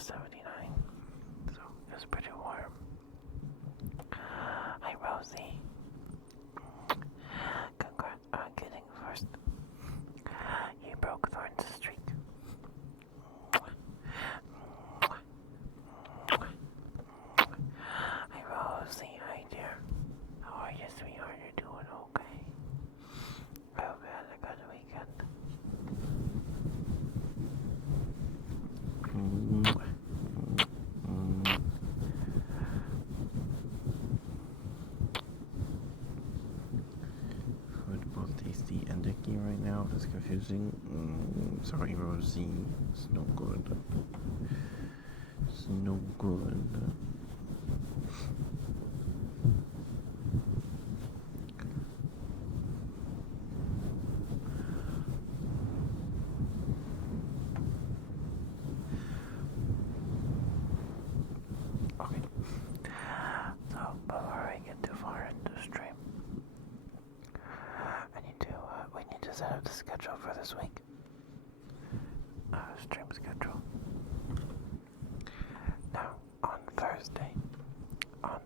was 79, so it was pretty warm. Hi, Rosie. Congrats on getting first. You broke Thorn's streak. Hi, Rosie. Hi, dear. How are you, sweetheart? You're doing okay. I hope you had a good weekend. Food both tasty and icky right now. It's confusing. Sorry, Rosie. It's no good. It's no good. Okay. So, before I get too far into the stream, we need to set up the schedule for this week. Stream schedule. Now, on Thursday, we're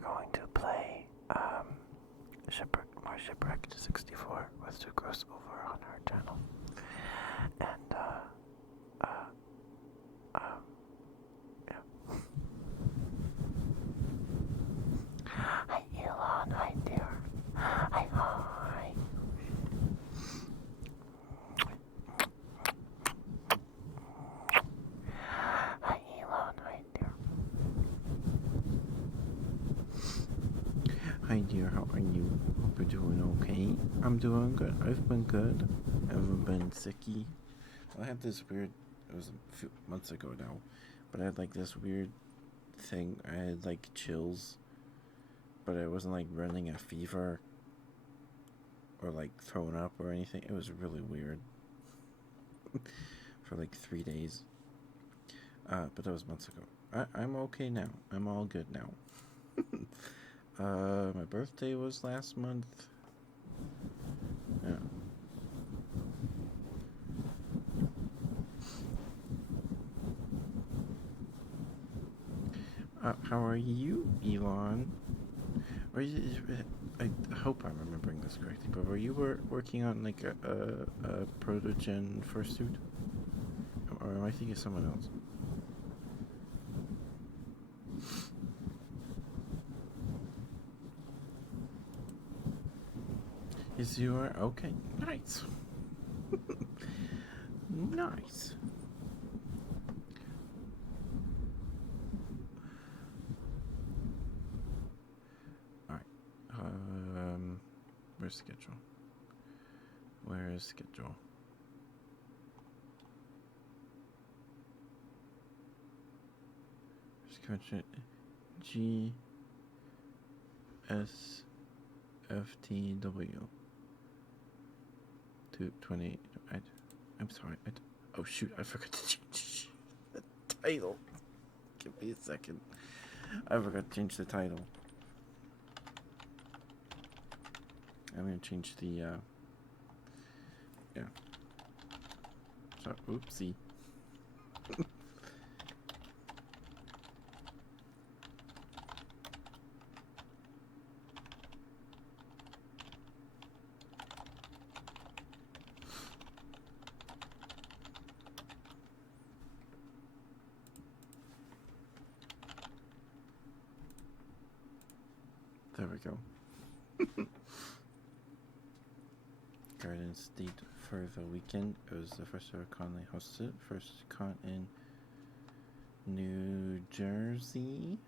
going to play more Shipwreck 64 with Sucrose over on our channel. And, yeah. Hi, Elon. Hi, dear. Hi. Hi, Elon. Hi, dear. Hi, dear. How are you? Hope you're doing okay. I'm doing good. I've been good. I haven't been sicky. I had this weird. It was a few months ago now, but I had like this weird thing. I had like chills, but I wasn't like running a fever or like throwing up or anything. It was really weird for like 3 days. But that was months ago. I'm okay now. I'm all good now. My birthday was last month. Yeah. How are you, Elon? I hope I'm remembering this correctly, but were you working on like a protogen fursuit? Or am I thinking of someone else? Yes, you are? Okay, nice. Nice. Alright. Where's schedule? Where is schedule? G S F T W 228. I'm sorry. Oh shoot! I forgot to change the title. Give me a second. I forgot to change the title. I'm gonna change the. Yeah. So, oopsie. There we go. Garden State for the weekend. It was the first ever con they hosted. First con in New Jersey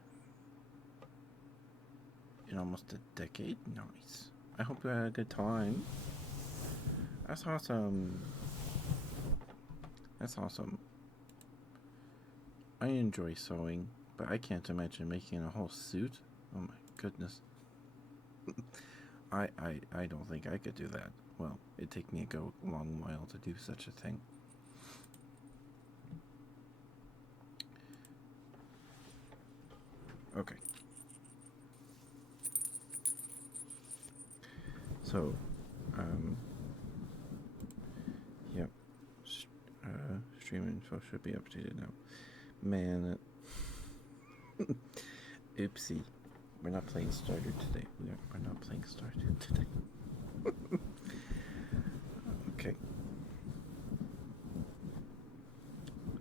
in almost a decade. Nice. I hope you had a good time. That's awesome. That's awesome. I enjoy sewing, but I can't imagine making a whole suit. Oh my goodness. I don't think I could do that. Well, it'd take me a long while to do such a thing. Okay. So, yep. stream info should be updated now. Man, oopsie. We're not playing starter today. We're not playing starter today. Okay.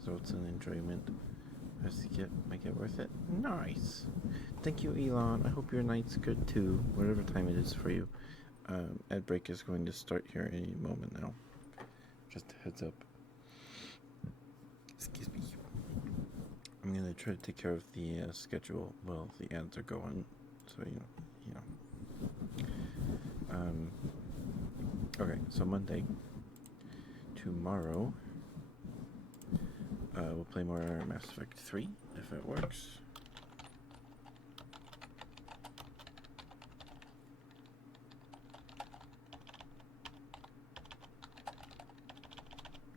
So it's an enjoyment. Make it worth it. Nice. Thank you, Elon. I hope your night's good too, whatever time it is for you. Ad break is going to start here any moment now. Just a heads up. Excuse me. I'm gonna try to take care of the schedule while the ads are going, so you know. Okay, so Monday. Tomorrow, we'll play more Mass Effect 3 if it works.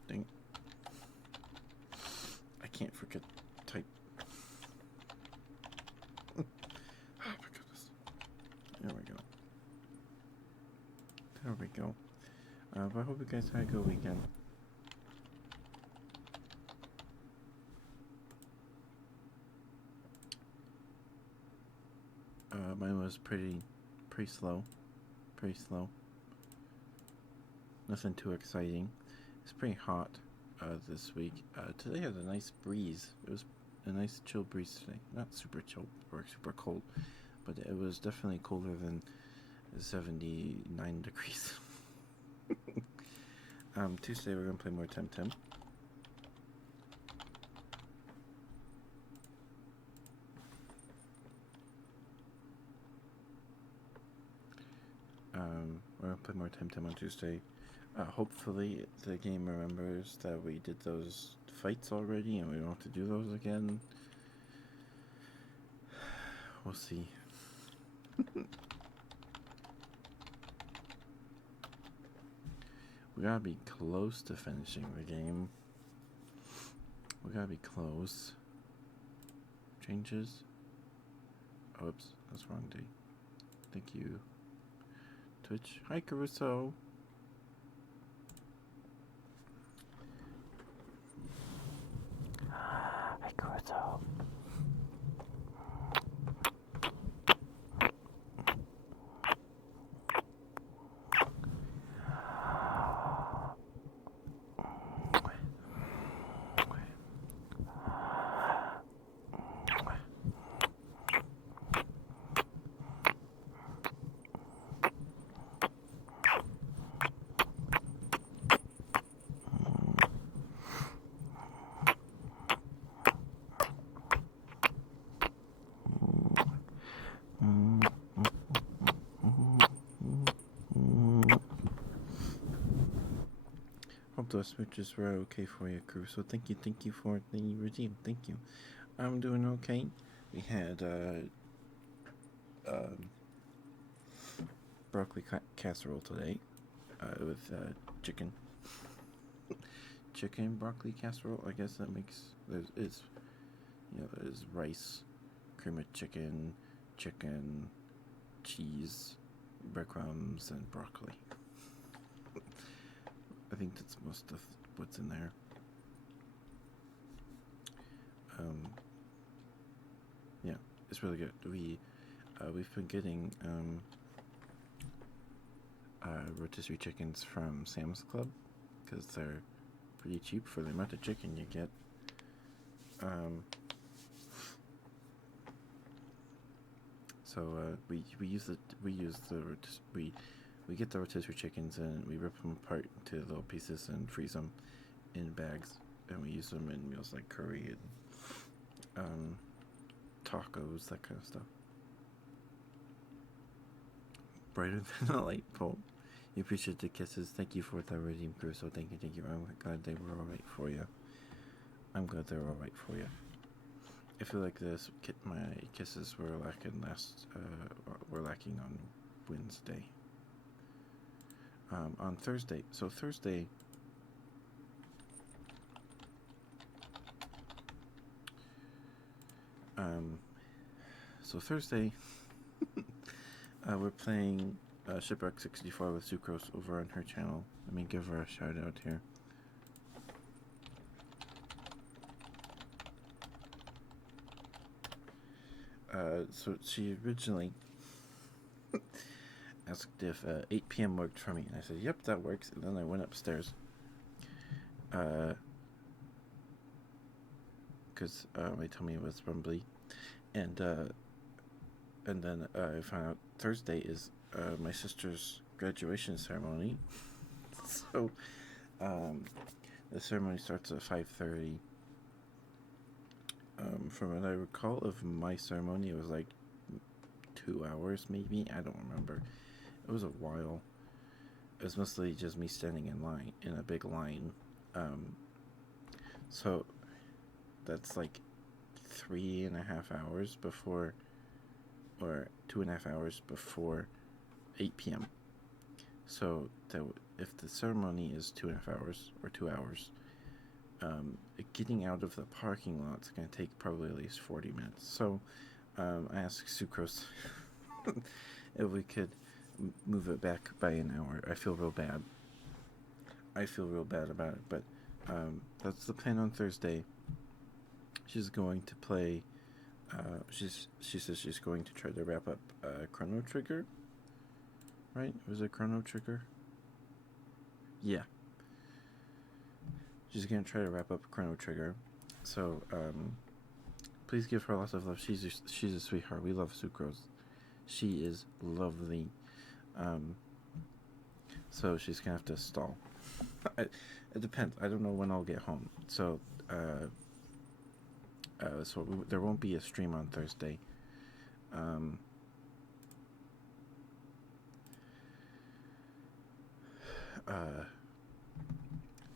Dang. I can't forget type. Oh my goodness. There we go. There we go. But I hope you guys had a good weekend. Mine was pretty slow. Pretty slow. Nothing too exciting. It's pretty hot this week. Today had a nice breeze. It was a nice chill breeze today. Not super chill or super cold, but it was definitely colder than 79 degrees. Tuesday we're gonna play more Temtem. We're gonna play more Temtem on Tuesday. Hopefully the game remembers that we did those fights already and we don't have to do those again. We'll see. We gotta be close to finishing the game. We gotta be close. Changes. Oops, that's the wrong day. Thank you. Twitch. Hi, Caruso. Hi, Caruso. Hope those switches were okay for you, Caruso. Thank you for the redeem. Thank you. I'm doing okay. We had broccoli casserole today with chicken. Chicken broccoli casserole. I guess that makes there's rice, cream of chicken, cheese, breadcrumbs, and broccoli. I think that's most of what's in there. Yeah, it's really good. We've been getting rotisserie chickens from Sam's Club because they're pretty cheap for the amount of chicken you get. So we get the rotisserie chickens and we rip them apart into little pieces and freeze them in bags, and we use them in meals like curry and tacos, that kind of stuff. Brighter than a light bulb. You appreciate the kisses. Thank you for the redeem, Crusoe. Thank you. I'm glad they were alright for you. I feel like my kisses were lacking on Wednesday. On Thursday. So Thursday. We're playing Shipwreck 64 with Sucrose over on her channel. Let me give her a shout out here. So she originally asked if 8 p.m. worked for me, and I said, "Yep, that works." And then I went upstairs, because my tummy was rumbly, and then I found out Thursday is my sister's graduation ceremony. So the ceremony starts at 5:30. From what I recall of my ceremony, it was like 2 hours, maybe. I don't remember. It was a while. It was mostly just me standing in a big line. So that's like 3.5 hours before, or 2.5 hours before 8 p.m. So that if the ceremony is 2.5 hours or 2 hours, getting out of the parking lot is going to take probably at least 40 minutes. So I asked Sucrose if we could move it back by an hour. I feel real bad. I feel real bad about it, but that's the plan on Thursday. She's going to play. She says she's going to try to wrap up Chrono Trigger. Right? Was it Chrono Trigger? Yeah. She's gonna try to wrap up Chrono Trigger. So please give her lots of love. She's a sweetheart. We love Sucrose. She is lovely. So she's gonna have to stall. It depends. I don't know when I'll get home. So there won't be a stream on Thursday.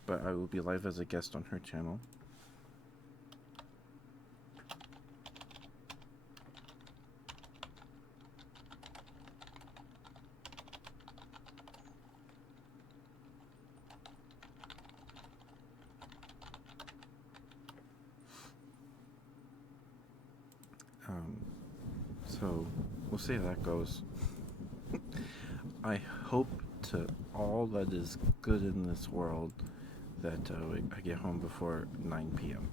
But I will be live as a guest on her channel. So we'll see how that goes. I hope to all that is good in this world that I get home before 9 p.m.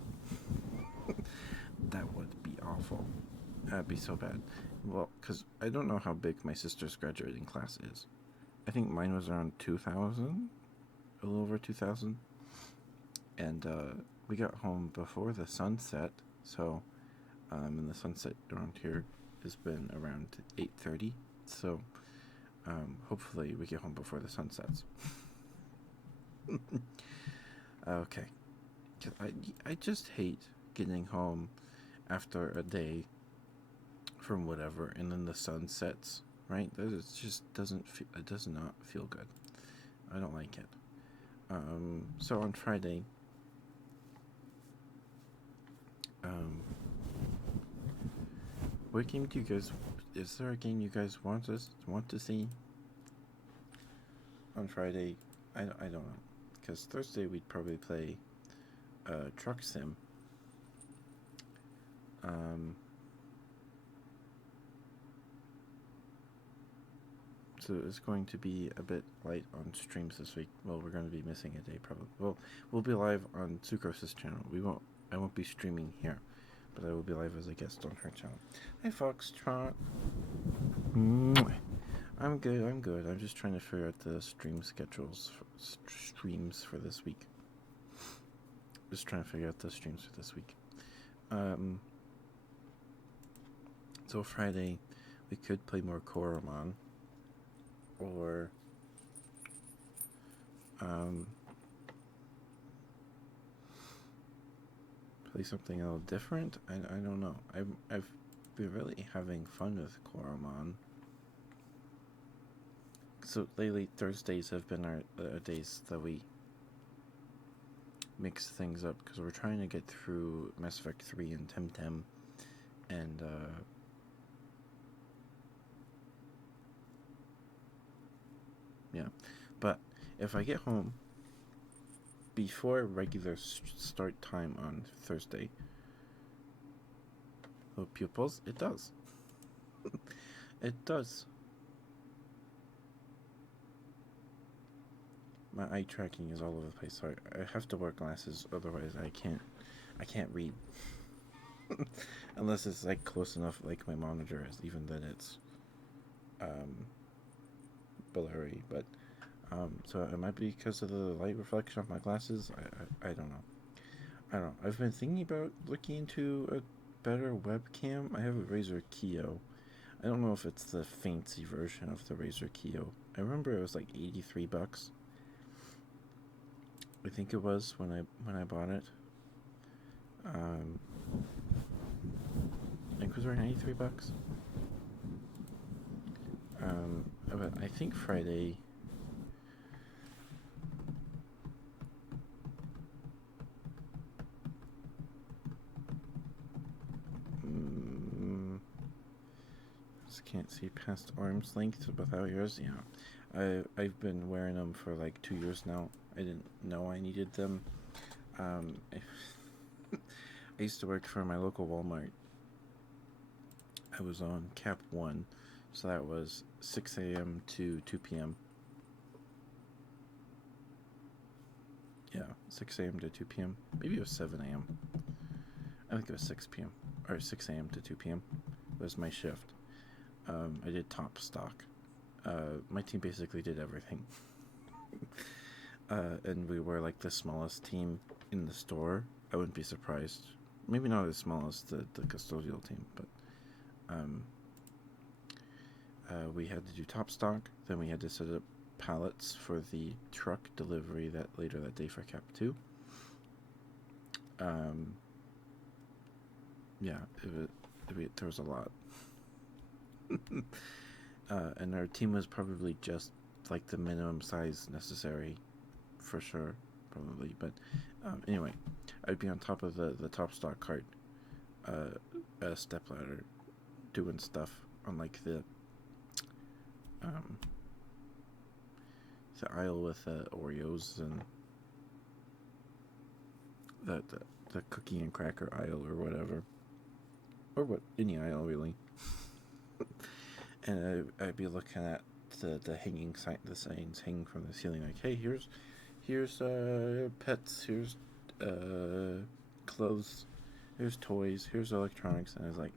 That would be awful. That'd be so bad. Well, because I don't know how big my sister's graduating class is. I think mine was around 2,000, a little over 2,000. And we got home before the sunset, so and the sunset around here has been around 8:30. So hopefully we get home before the sun sets. Okay. I just hate getting home after a day from whatever, and then the sun sets. Right? It just doesn't. It does not feel good. I don't like it. So on Friday, what game do you guys? Is there a game you guys want to see on Friday? I don't know, because Thursday we'd probably play Truck Sim. So it's going to be a bit light on streams this week. Well, we're going to be missing a day probably. Well, we'll be live on Sucrose's channel. I won't be streaming here, but I will be live as a guest on her channel. Hi, Foxtrot. I'm good. I'm just trying to figure out the streams for this week. Just trying to figure out the streams for this week. So Friday, we could play more Koromon, or play something a little different. I don't know. I've been really having fun with Koromon. So lately, Thursdays have been our days that we mix things up, because we're trying to get through Mass Effect 3 and Temtem, and yeah. But if I get home before regular start time on Thursday, oh, pupils, it does. It does. My eye tracking is all over the place, so I have to wear glasses, otherwise I can't read. unless it's like close enough, like my monitor is. Even then, it's um, blurry. But so it might be because of the light reflection of my glasses. I don't know. I don't know. I've been thinking about looking into a better webcam. I have a Razer Kio. I don't know if it's the fancy version of the Razer Kio. I remember it was like $83. I think it was when I bought it. Um, I think it was around $83. But I think Friday. Just can't see past arm's length without yours. Yeah, I've been wearing them for like 2 years now. I didn't know I needed them. I, I used to work for my local Walmart. I was on Cap 1, so that was 6 a.m. to 2 p.m. Yeah, 6 a.m. to 2 p.m. Maybe it was 7 a.m. I think it was 6 p.m. or 6 a.m. to 2 p.m. was my shift. I did top stock. My team basically did everything. And we were like the smallest team in the store. I wouldn't be surprised. Maybe not as small as the custodial team, but we had to do top stock. Then we had to set up pallets for the truck delivery that later that day for Cap 2. Yeah, there was a lot. And our team was probably just like the minimum size necessary, for sure, probably. But anyway, I'd be on top of the top stock cart, a step ladder, doing stuff on like the aisle with Oreos and the cookie and cracker aisle or whatever, or what any aisle really. And I'd be looking at the hanging the signs hanging from the ceiling, like, hey, here's pets, here's clothes, here's toys, here's electronics, and I was like,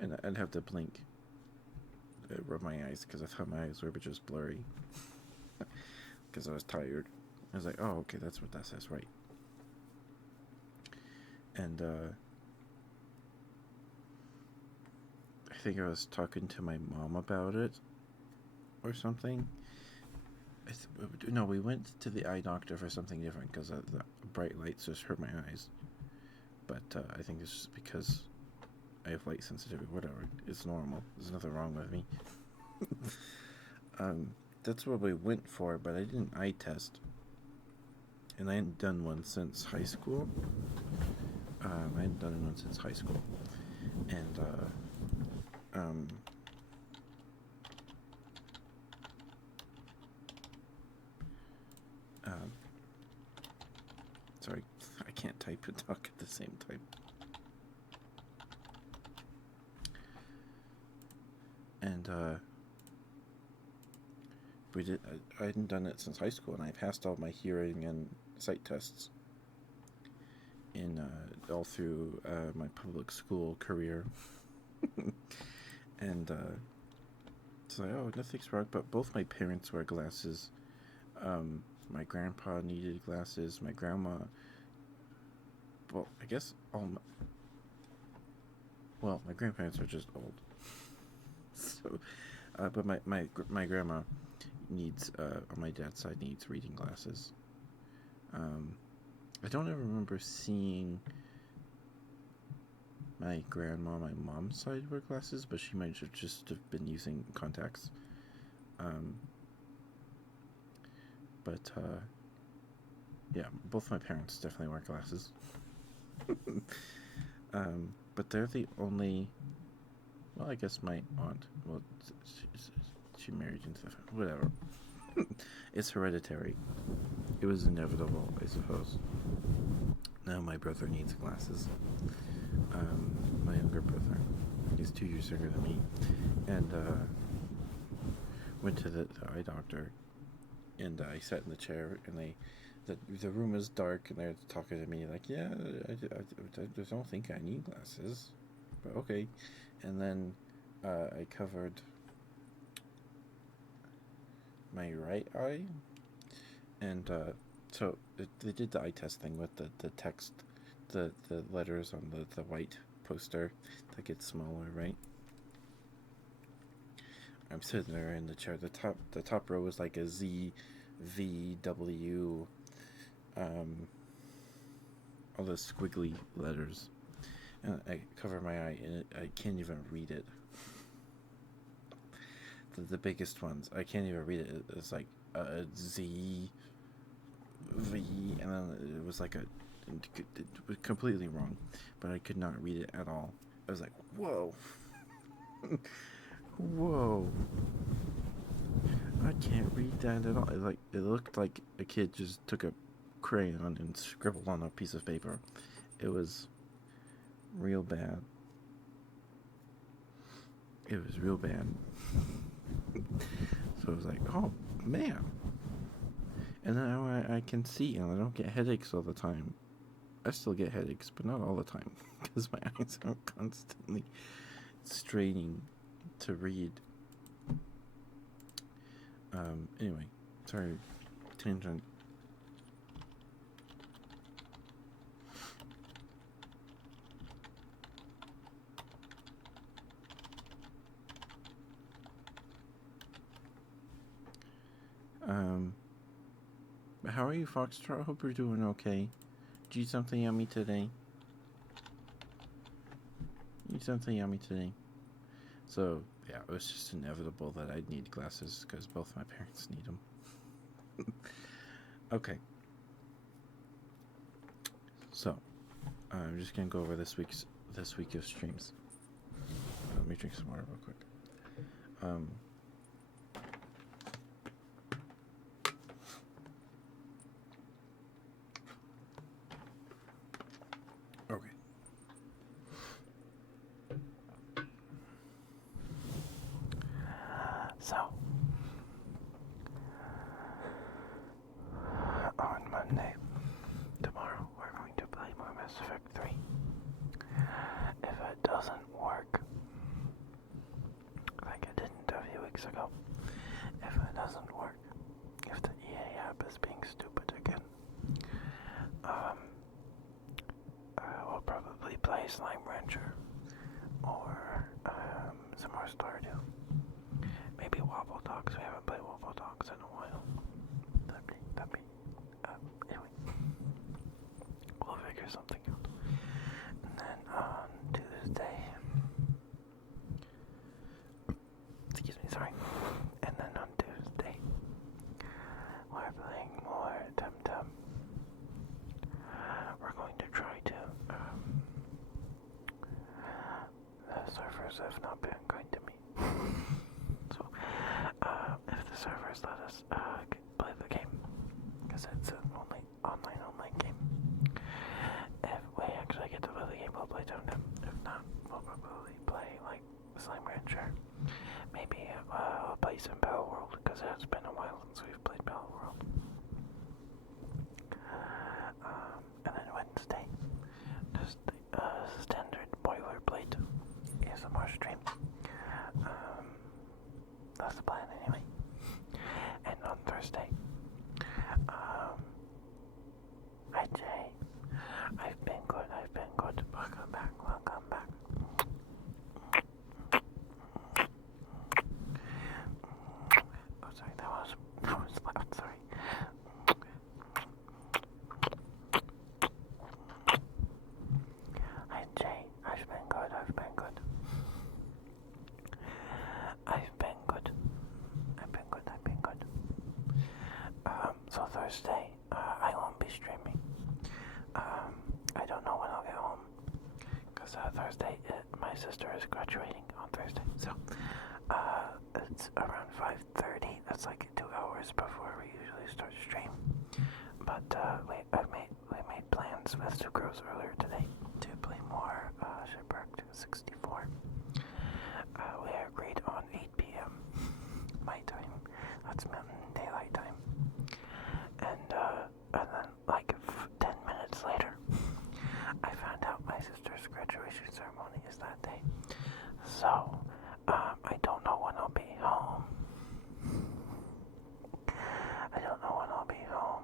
and I'd have to blink, rub my eyes because I thought my eyes were just blurry because I was tired. I was like, oh, okay, that's what that says, right? And I think I was talking to my mom about it or something. No, we went to the eye doctor for something different because the bright lights just hurt my eyes. But I think it's just because I have light sensitivity. Whatever, it's normal. There's nothing wrong with me. That's what we went for, but I didn't eye test, and I hadn't done one since high school. I hadn't done one since high school, and sorry, I can't type and talk at the same time. And we did. I hadn't done it since high school, and I passed all my hearing and sight tests in all through my public school career. And it's like, oh, nothing's wrong. But both my parents wear glasses. My grandpa needed glasses. My grandma. Well, I guess my grandparents are just old. So, but my grandma needs on my dad's side needs reading glasses. I don't ever remember seeing my grandma, my mom's side, wear glasses, but she might just have been using contacts. But yeah, both my parents definitely wear glasses. But they're the only. Well, I guess my aunt. Well, she married into the family. Whatever. It's hereditary. It was inevitable, I suppose. Now my brother needs glasses. My younger brother. He's 2 years younger than me. And went to the eye doctor. And I sat in the chair, and the room is dark, and they're talking to me like, yeah, I don't think I need glasses. but okay. And then I covered my right eye, and so they did the eye test thing with the text, the letters on the white poster that gets smaller, right? I'm sitting there in the chair. The top row was like a Z, V, W, all those squiggly letters, and I cover my eye, and I can't even read it. The biggest ones, I can't even read it. It's like a Z, V, and then it was like it was completely wrong, but I could not read it at all. I was like, whoa. Whoa. I can't read that at all. It looked like a kid just took a crayon and scribbled on a piece of paper. It was real bad. It was real bad. So I was like, oh man. And now I can see and I don't get headaches all the time. I still get headaches, but not all the time because my eyes are constantly straining to read. Anyway, sorry, tangent. How are you, Foxtrot? Hope you're doing okay. Did you eat something yummy today? Eat something yummy today. So, yeah, it was just inevitable that I'd need glasses because both my parents need them. Okay. So, I'm just gonna go over this week of streams. Let me drink some water real quick. Okay. So, on Monday, tomorrow, we're going to play more Mass Effect 3. If it doesn't work, like it didn't a few weeks ago, if it doesn't work, if the EA app is being stupid again, we'll probably play Slime Rancher, or some more Stardew. Maybe Wobble Dogs. We haven't played Wobble Dogs in a while. That'd be, anyway. We'll figure something out. And then on Tuesday, excuse me, sorry. And then on Tuesday, we're playing more Temtem. We're going to try to, the servers have not been kind to me. So, if the servers let us play the game, because it's an online game, if we actually get to play the game, we'll play Temtem. If not, we'll probably play like Slime Rancher. Maybe we'll play some Battle World, because it has been a while since we've played Battle World. And then Wednesday, just standard boilerplate ASMR stream. That's the plan anyway. And on Thursday, hi Jay. I've been good. Welcome back. Oh, sorry, that was loud, sorry. Hi Jay, I've been good. So Thursday, I won't be streaming. I don't know when I'll get home, because Thursday, my sister is graduating on Thursday, so it's around 5:30. That's like 2 hours before we usually start stream. But we made plans with two girls earlier today to play more Shipwreck 64. We agreed on 8 p.m. my time. That's Mountain Daylight Time. And then like 10 minutes later, I found out my sister's graduation ceremony is that day. So, I don't know when I'll be home. I don't know when I'll be home.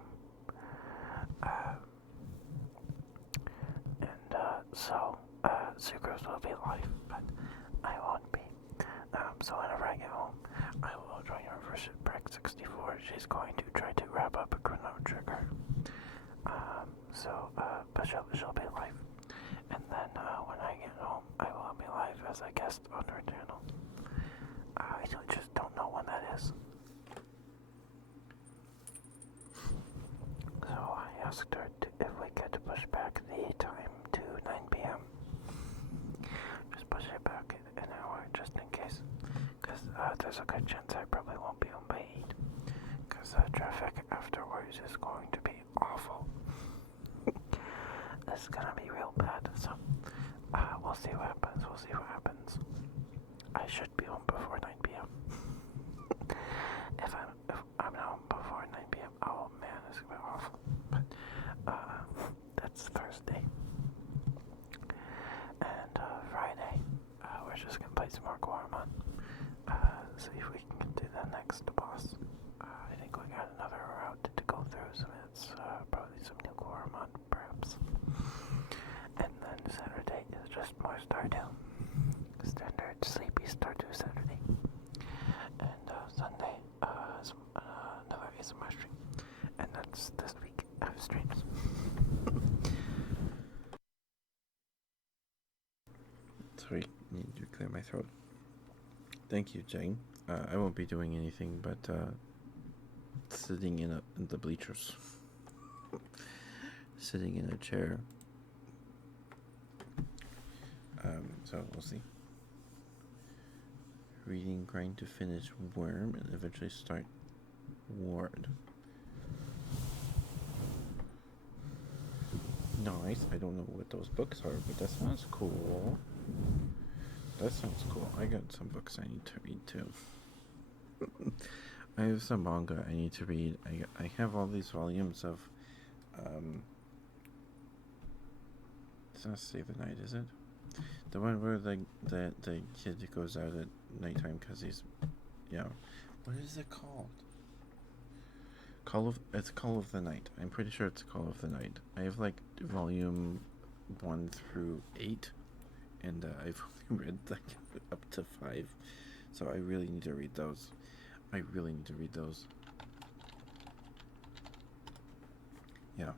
Sucrose will be live, but I won't be. So whenever I get home, I will join her for Break 64. She's going to try to wrap up a Chrono Trigger. But she'll be live. And then when I get home, I will be live as a guest on her channel. I just don't know when that is. So I asked her if we could push back the time to 9 p.m. Just push it back an hour just in case. Because there's a good chance I probably won't be home by 8. Because traffic afterwards is going to be awful. It's gonna be real bad. So we'll see what happens. I should be home before 9 p.m. If I'm not home before 9 p.m., oh man, it's gonna be awful. But that's Thursday. And Friday, we're just gonna play some more Gorman. See if we can do the next boss. I think we got another route to go through, so it's probably some new Gorman, perhaps. And then Saturday is just more Stardew. Standard sleepy Stardew Saturday. And Sunday is another ASMR stream. And that's this week of streams. Sorry, need to clear my throat. Thank you, Jane. I won't be doing anything but sitting in the bleachers. Sitting in a chair. So we'll see. Reading, grind to finish Worm, and eventually start Ward. Nice. I don't know what those books are, but that sounds cool. I got some books I need to read too. I have some manga I need to read. I have all these volumes of it's not Save the Night, is it? The one where the kid goes out at nighttime because he's, what is it called? It's Call of the Night. I'm pretty sure it's Call of the Night. I have like volume 1 through 8, and I've only read like up to 5, so I really need to read those. Yeah,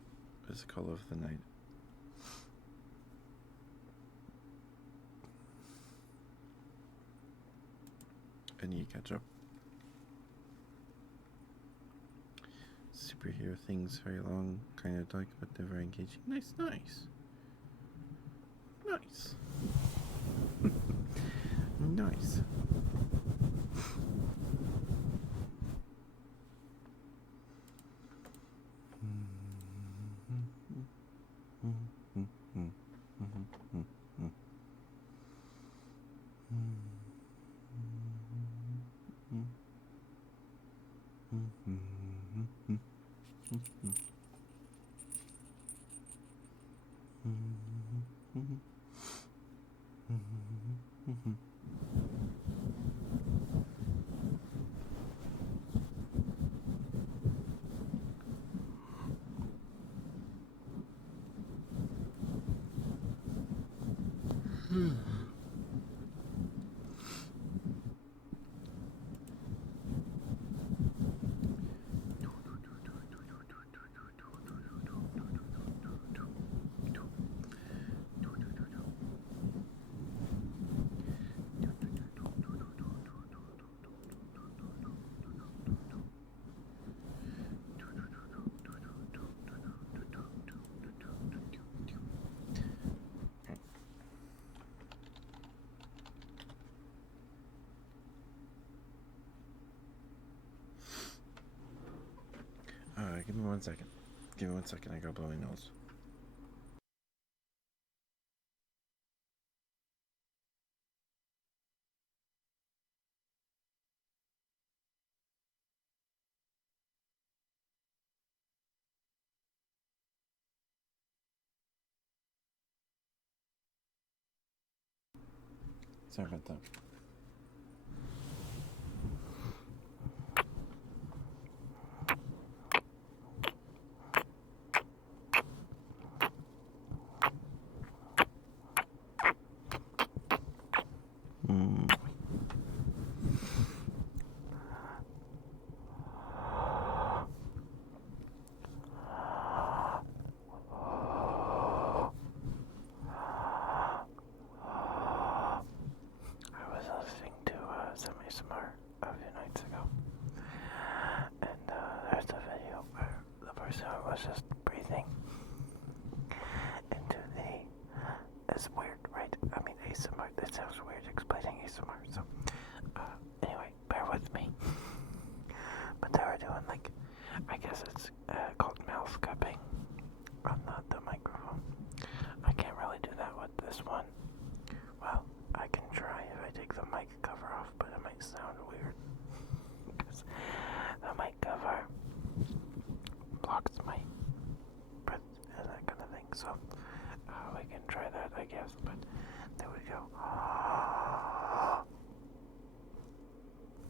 it's Call of the Night. I need to catch up. Superhero things very long, kind of dark, but they're very engaging. Nice. Nice. Give me 1 second. I gotta blow my nose. Sorry about that. I was listening to some ASMR a few nights ago, and there's a video where the person was just breathing into the. It's weird, right? I mean, ASMR. That sounds weird explaining ASMR. So, anyway, bear with me. But they were doing like, I guess it's called mouth cupping on the microphone. I can't really do that with this one. Well, I can try if I take the mic cover off, but it might sound weird. Because the mic cover blocks my breath and that kind of thing. So, we can try that, I guess. But there we go.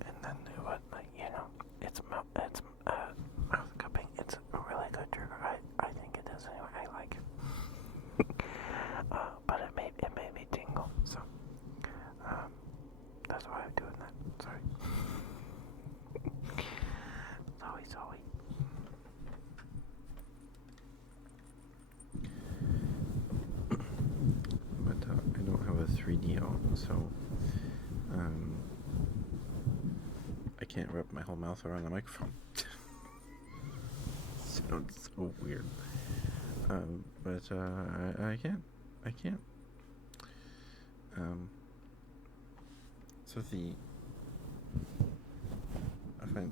And then it would, like, you know, it's mouth cupping. It's a really good trigger. I think it is anyway. I like it. But it made me tingle. So, that's why I'm doing that. Sorry. Sorry. But I don't have a 3D on, so I can't wrap my whole mouth around the microphone. Sounds so weird. But I can't. So I find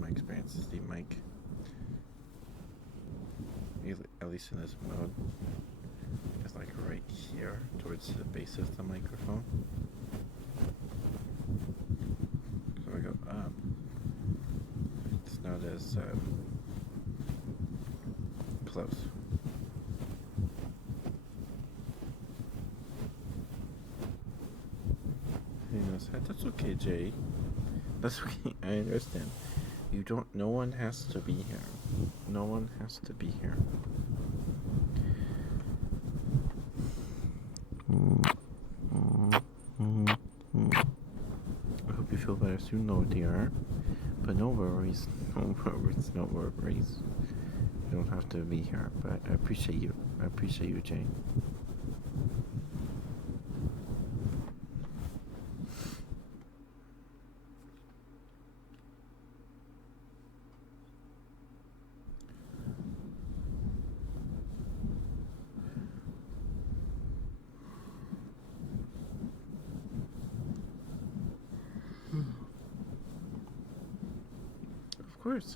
my experience is the mic, at least in this mode, is like right here towards the base of the microphone. So I go up. It's not as close. That's okay, Jay. That's okay. I understand. No one has to be here. No one has to be here. I hope you feel better soon, though, dear. But no worries. No worries. You don't have to be here, but I appreciate you. I appreciate you, Jay.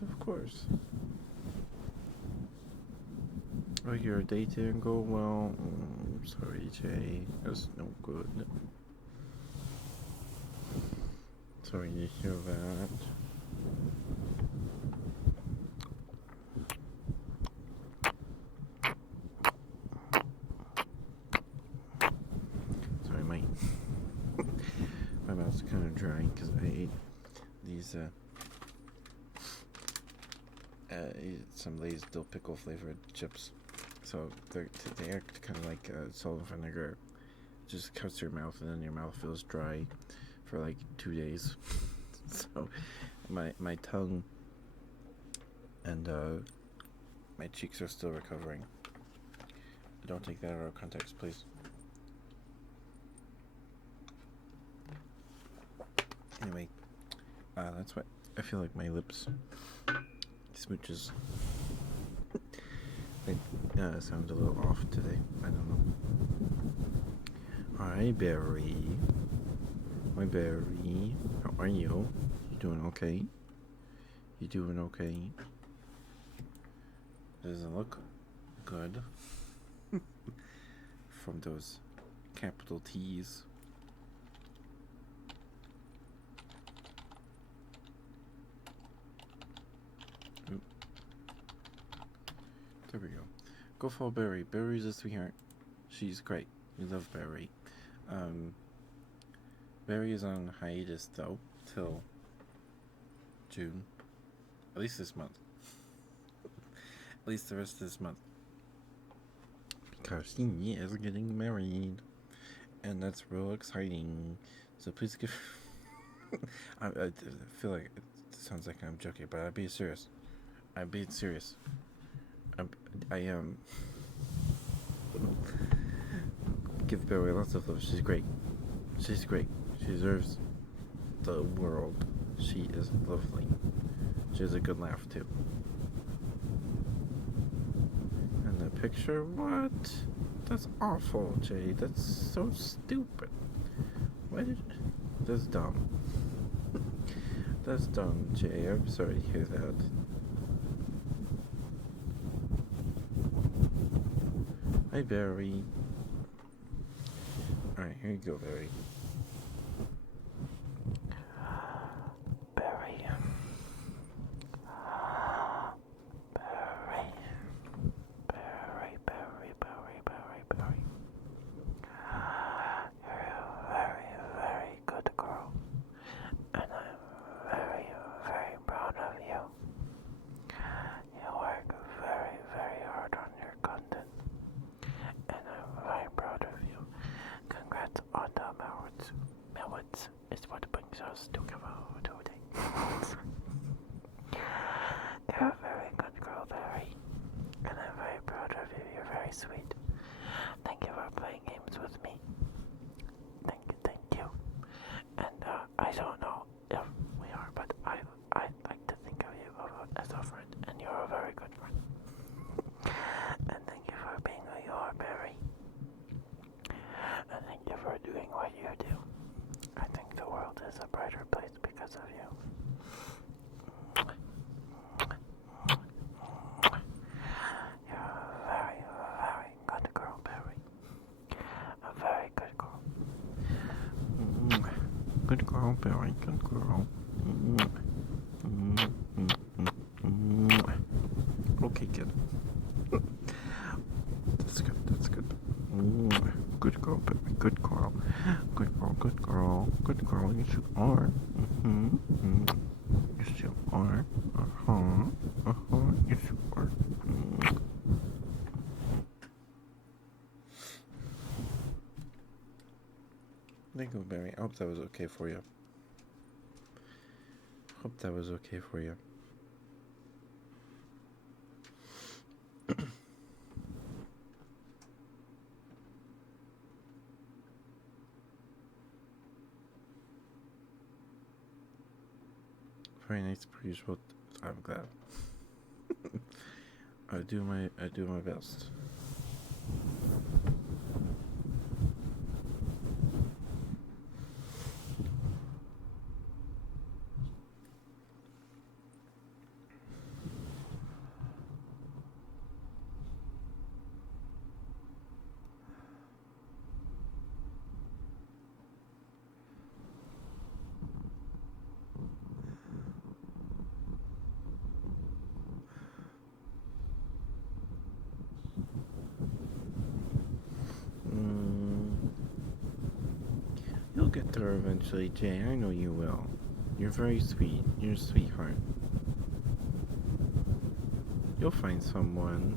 Of course. Oh, your day didn't go well? Sorry, Jay. That's no good. Sorry to hear that. Sorry, my mouth's kind of dry because I ate these some Lay's dill pickle flavored chips. So they act kind of like salt and vinegar. It just cuts your mouth, and then your mouth feels dry for like 2 days. So my tongue and my cheeks are still recovering. Don't take that out of context, please. Anyway, that's what I feel like my lips smooches. They sound a little off today. I don't know. Hi, Barry. My Barry. How are you? You doing okay? You doing okay? Doesn't look good. From those capital T's. There we go. Go follow Barry. Barry's a sweetheart. She's great. We love Barry. Barry is on hiatus though till June. At least this month. At least the rest of this month. Because he is getting married. And that's real exciting. So please give. I feel like it sounds like I'm joking, but I'm being serious. I'm being serious. I am. Give Barry lots of love. She's great. She's great. She deserves the world. She is lovely. She has a good laugh too. And the picture, what? That's awful, Jay. That's so stupid. Why did... That's dumb. That's dumb, Jay. I'm sorry to hear that. Hi, Barry. Alright, here you go, Barry. Barry. Barry. Barry, Barry, Barry, Barry, Barry. You're a very, very good girl. And I'm very, very proud of you. You work very, very hard on your content. And I'm very proud of you. Congrats on the awards. Awards is what brings us together today. You're a very good girl, Barry. And I'm very proud of you. You're very sweet. Thank you for playing games with me. Thank you. And I don't know if we are, but I like to think of you as a friend, and you're a very good friend. And thank you for being who you are, Barry. And thank you for doing what you do. I think the world is a brighter place because of you. You're a very, very good girl, Barry. A very good girl. Good girl, Barry. Good girl. Okay, kid. That's good. That's good. Good girl, Barry. Good girl. Good girl. Good girl. Good girl. Yes, you are. Yes, you are. Yes, you are. Thank you, Barry. I hope that was okay for you. Hope that was okay for you. Very nice appreciable. I'm glad. I do my best. You'll get there eventually, Jay. I know you will. You're very sweet. You're a sweetheart. You'll find someone.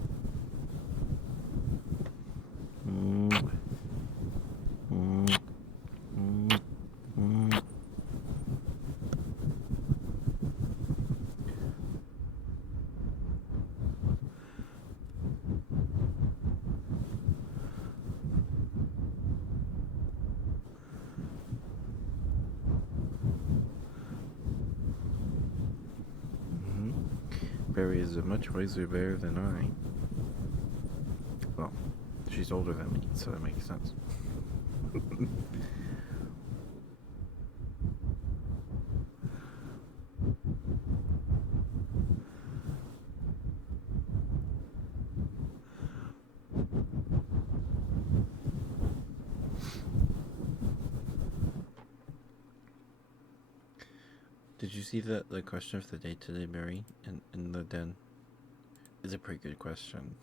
Barry is a much wiser bear than I. Well, she's older than me, so that makes sense. Did you see the question of the day today, Barry, in the den? It's a pretty good question.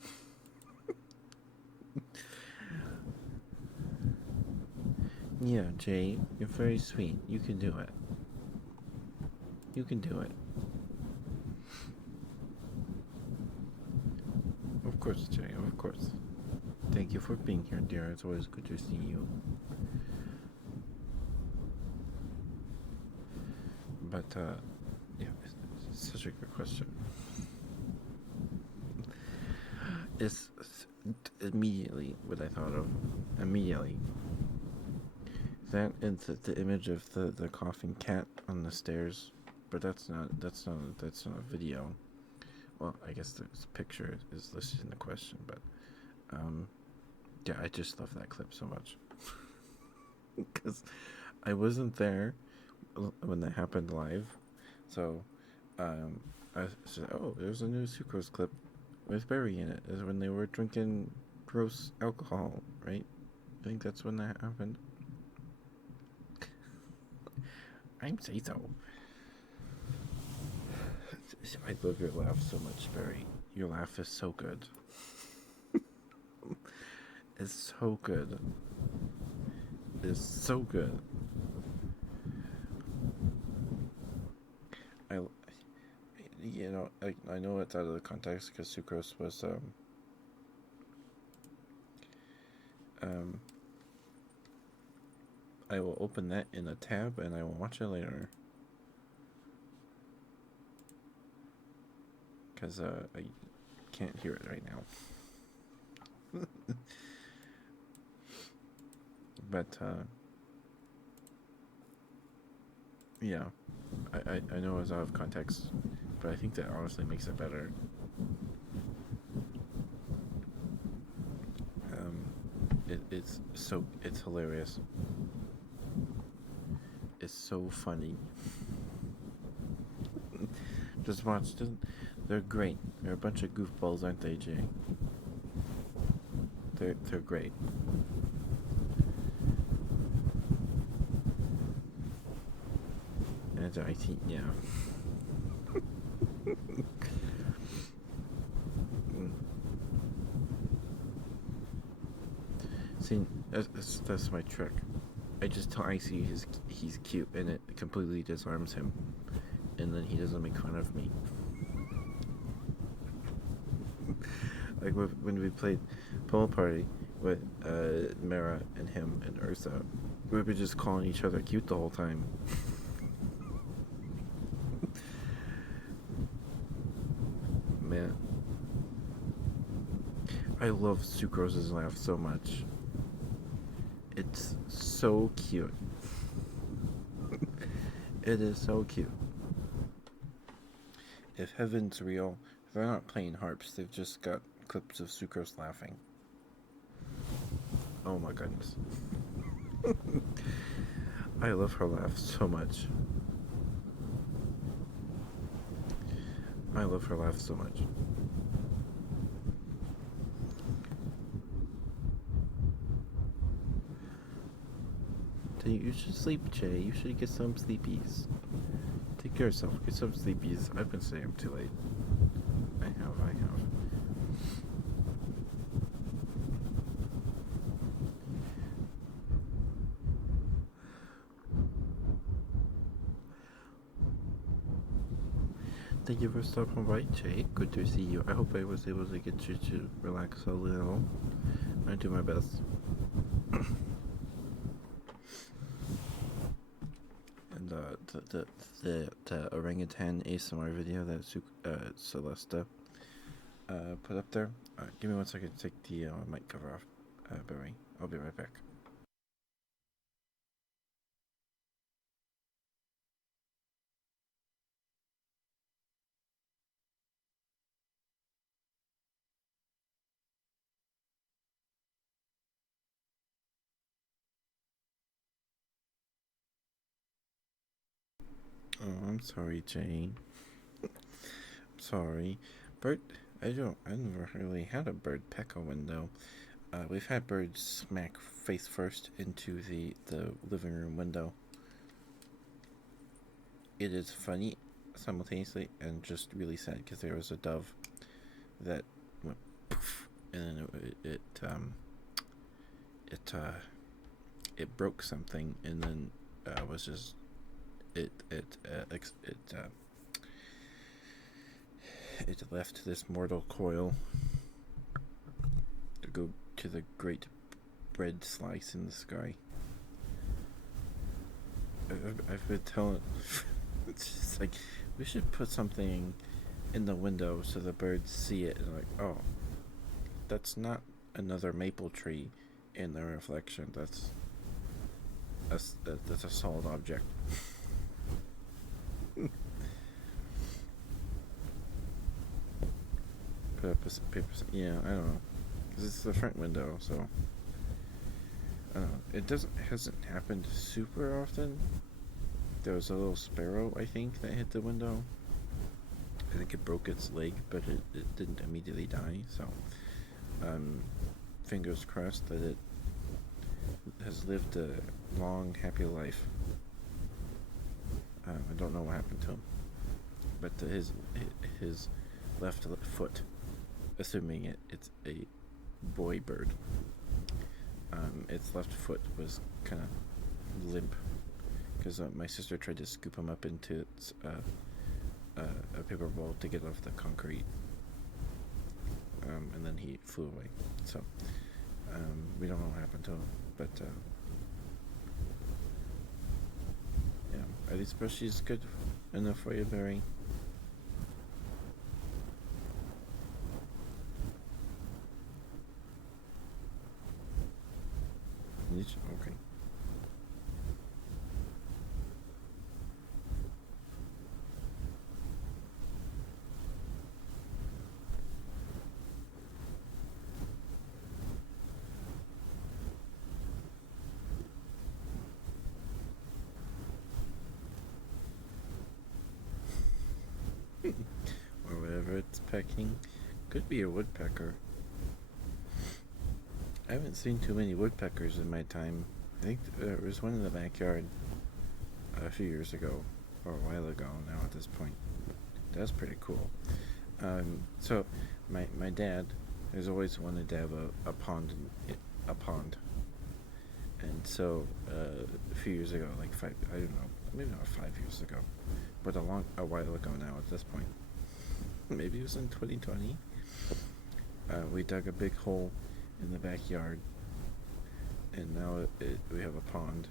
Yeah, Jay, you're very sweet. You can do it. You can do it. Of course, Jay, of course. Thank you for being here, dear. It's always good to see you. But, yeah, it's such a good question. It's immediately what I thought of. Immediately. That and the image of the coughing cat on the stairs. But that's not a video. Well, I guess the picture is listed in the question, but yeah, I just love that clip so much because I wasn't there when that happened live, so I said, "Oh, there's a new Sucrose clip with Barry in it." Is when they were drinking gross alcohol, right? I think that's when that happened. I'm say so. I love your laugh so much, Barry. Your laugh is so good. It's so good. It's so good. I, I know it's out of the context because Sucrose was I will open that in a tab and I will watch it later. Because I can't hear it right now. But yeah, I know it's out of context, but I think that honestly makes it better. It's hilarious. It's so funny. Just watch. They're great. They're a bunch of goofballs, aren't they, Jay? They're great. And I think, yeah. See, that's my trick. I just tell Icy he's cute, and it completely disarms him, and then he doesn't make fun of me. Like when we played Pool Party with Mara and him and Ursa, we were just calling each other cute the whole time. Man, I love Sucrose's laugh so much. It's so cute. It is so cute. If heaven's real, they're not playing harps. They've just got clips of Sucrose laughing. Oh my goodness. I love her laugh so much. I love her laugh so much. You should sleep, Jay. You should get some sleepies. Take care of yourself. Get some sleepies. I've been staying up too late. I have. Thank you for stopping by, Jay. Good to see you. I hope I was able to get you to relax a little. I do my best. And the orangutan ASMR video that Celesta put up there. Give me 1 second to take the mic cover off, Barry. I'll be right back. Oh, I'm sorry, Jane. I'm sorry. Bird, I never really had a bird peck a window. We've had birds smack face first into the living room window. It is funny simultaneously and just really sad because there was a dove that went poof, and then it broke something, and then was just it left this mortal coil to go to the great bread slice in the sky. I've been telling. It's just like we should put something in the window so the birds see it and like, oh, that's not another maple tree in the reflection. That's a solid object. Put up a paper. Yeah, I don't know, because it's the front window, so I don't know. It hasn't happened super often. There was a little sparrow, I think, that hit the window. I think it broke its leg, but it didn't immediately die. So, fingers crossed that it has lived a long, happy life. I don't know what happened to him, but his left foot, assuming it's a boy bird, its left foot was kind of limp because my sister tried to scoop him up into its a paper bowl to get off the concrete, and then he flew away. So we don't know what happened to him, but yeah, I suppose she's good enough for you, Barry. Okay. Or whatever it's pecking. Could be a woodpecker. I haven't seen too many woodpeckers in my time. I think there was one in the backyard a few years ago, or a while ago now at this point. That's pretty cool. So my dad has always wanted to have a pond, and so a few years ago, like I don't know, maybe not 5 years ago, but a while ago now at this point. Maybe it was in 2020. We dug a big hole in the backyard, and now we have a pond.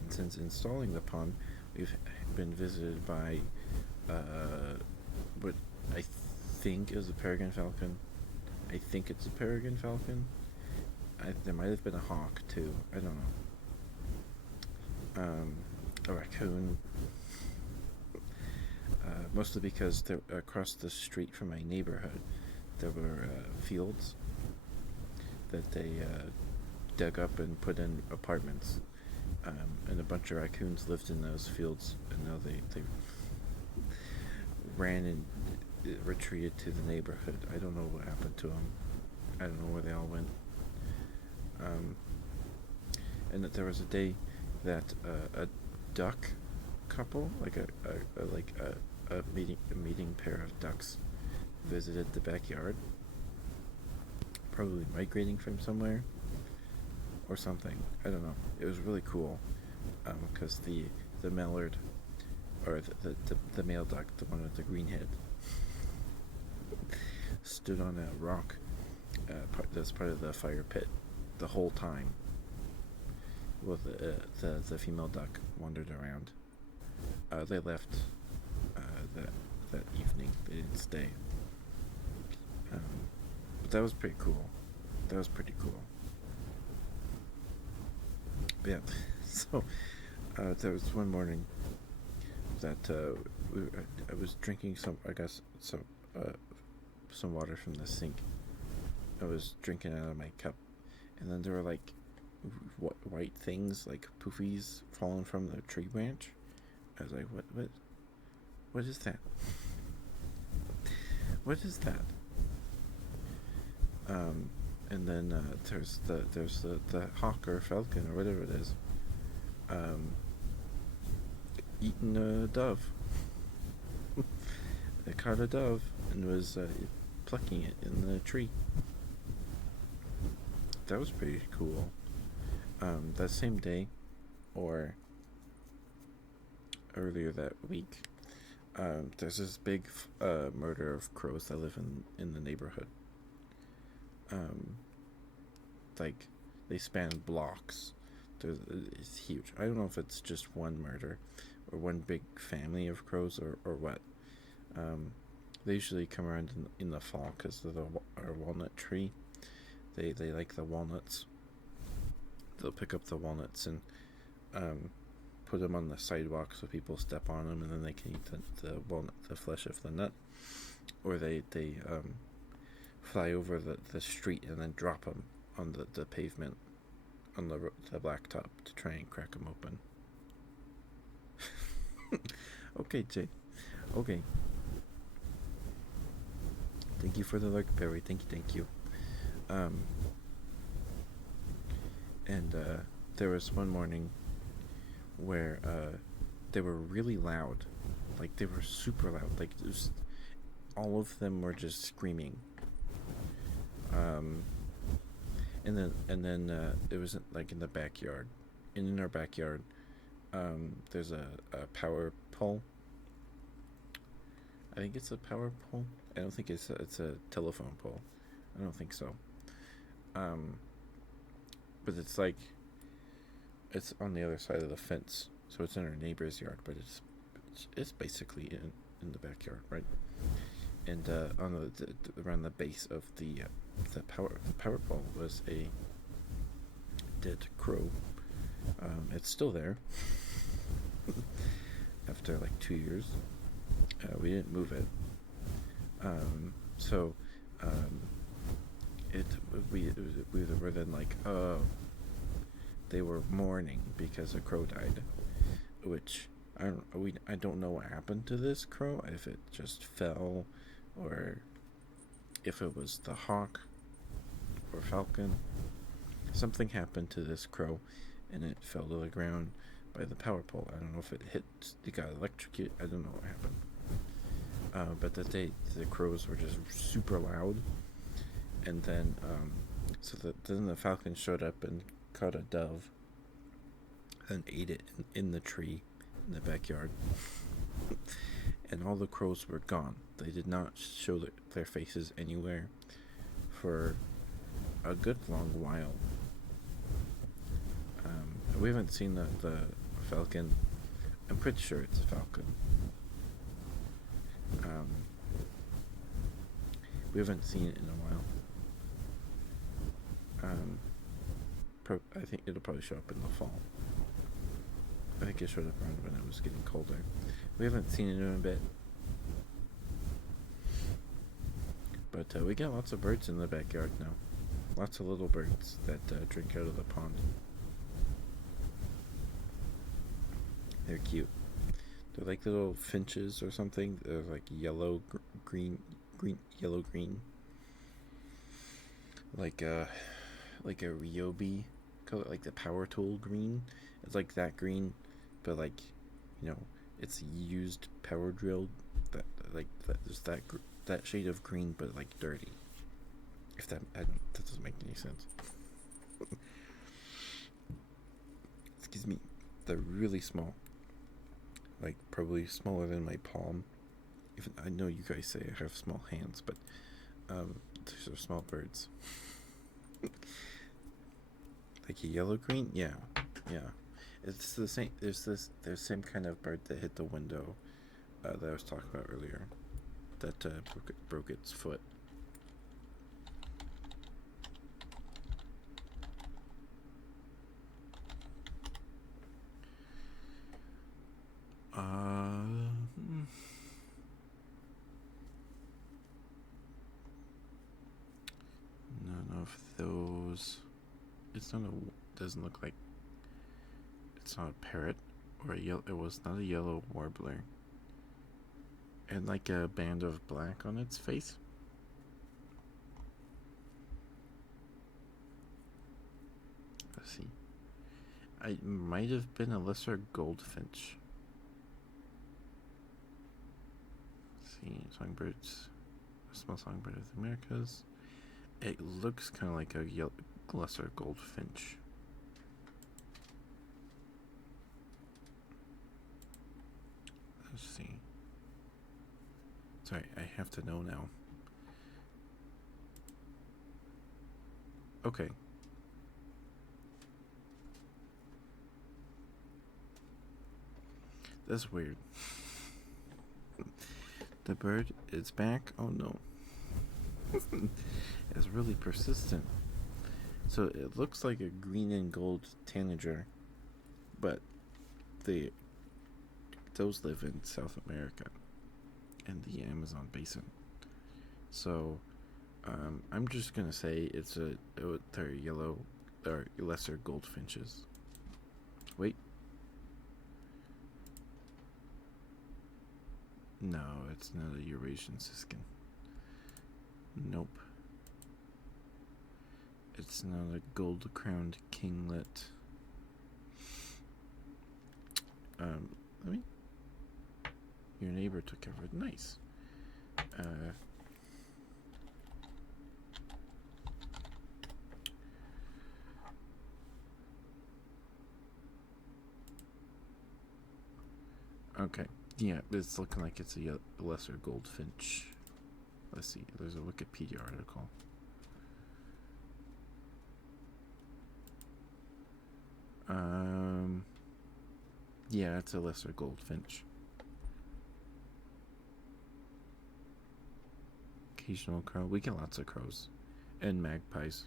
And since installing the pond, we've been visited by what I think is a peregrine falcon. I think it's a peregrine falcon. There might have been a hawk too. I don't know. A raccoon. Mostly because across the street from my neighborhood, there were fields that they dug up and put in apartments, and a bunch of raccoons lived in those fields, and now they ran and retreated to the neighborhood. I don't know what happened to them. I don't know where they all went. And that there was a day that a duck couple, like a meeting pair of ducks, visited the backyard, probably migrating from somewhere or something. I don't know. It was really cool, because the mallard, or the male duck, the one with the green head, stood on a rock that's part of the fire pit the whole time. Well, the female duck wandered around. They left that evening. They didn't stay. But that was pretty cool. But yeah, so there was one morning that I was drinking some water from the sink. I was drinking out of my cup, and then there were like white things, like poofies, falling from the tree branch. I was like, what is that? What is that? And then there's the hawk or falcon or whatever it is, eating a dove. It caught a dove and was plucking it in the tree. That was pretty cool. that same day or earlier that week, there's this big murder of crows that live in the neighborhood. Um, like they span blocks. It's huge. I don't know if it's just one murder or one big family of crows or what. Um, they usually come around in the fall because of our walnut tree. They like the walnuts. They'll pick up the walnuts and um, put them on the sidewalk so people step on them and then they can eat the walnut, the flesh of the nut. Or they fly over the street and then drop them on the pavement on the blacktop to try and crack them open. Okay, Jay. Okay. Thank you for the like, Perry. Thank you. Um, and there was one morning where they were really loud, like they were super loud, like just, all of them were just screaming. Um, and then it was like in the backyard, and in our backyard, there's a power pole. I think it's a power pole. I don't think it's a telephone pole. I don't think so. Um, but it's on the other side of the fence, so it's in our neighbor's yard, but it's basically in the backyard, right? And on around the base of the power pole was a dead crow. It's still there after like 2 years. We didn't move it. So it we were then like, oh, they were mourning because a crow died, which I don't know what happened to this crow, if it just fell or if it was the hawk or falcon. Something happened to this crow and it fell to the ground by the power pole. I don't know if it got electrocuted. I don't know what happened. But that day the crows were just super loud, and then then the falcon showed up and caught a dove and ate it in the tree in the backyard. And all the crows were gone. They did not show their faces anywhere for a good long while. We haven't seen the falcon. I'm pretty sure it's a falcon. We haven't seen it in a while. I think it'll probably show up in the fall. I think it showed up around when it was getting colder. We haven't seen it in a bit. But we got lots of birds in the backyard now. Lots of little birds that drink out of the pond. They're cute. They're like little finches or something. They're like yellow, green, yellow, green. Like a Ryobi color, like the power tool green. It's like that green, but like, it's used power drilled. There's that shade of green, but like dirty. If that doesn't make any sense. Excuse me. They're really small. Like probably smaller than my palm. Even I know you guys say I have small hands, but these are small birds. Like a yellow green, yeah. It's the same. There's same kind of bird that hit the window that I was talking about earlier. That broke its foot. None of those. Doesn't look like. It's not a parrot or a yellow. It was not a yellow warbler. And like a band of black on its face. Let's see. It might have been a lesser goldfinch. Let's see, songbirds. A small songbird of the Americas. It looks kind of like a lesser goldfinch. Sorry, I have to know now. Okay. That's weird. The bird is back? Oh no. It's really persistent. So it looks like a green and gold tanager, but they those live in South America and the Amazon basin. So I'm just gonna say they're yellow or lesser goldfinches. Wait, no, it's not a Eurasian siskin. Nope. It's not a gold-crowned kinglet. Let me. Your neighbor took care of it. Nice. Okay. Yeah, it's looking like it's a lesser goldfinch. Let's see. There's a Wikipedia article. Yeah, it's a lesser goldfinch. Occasional crow. We get lots of crows. And magpies.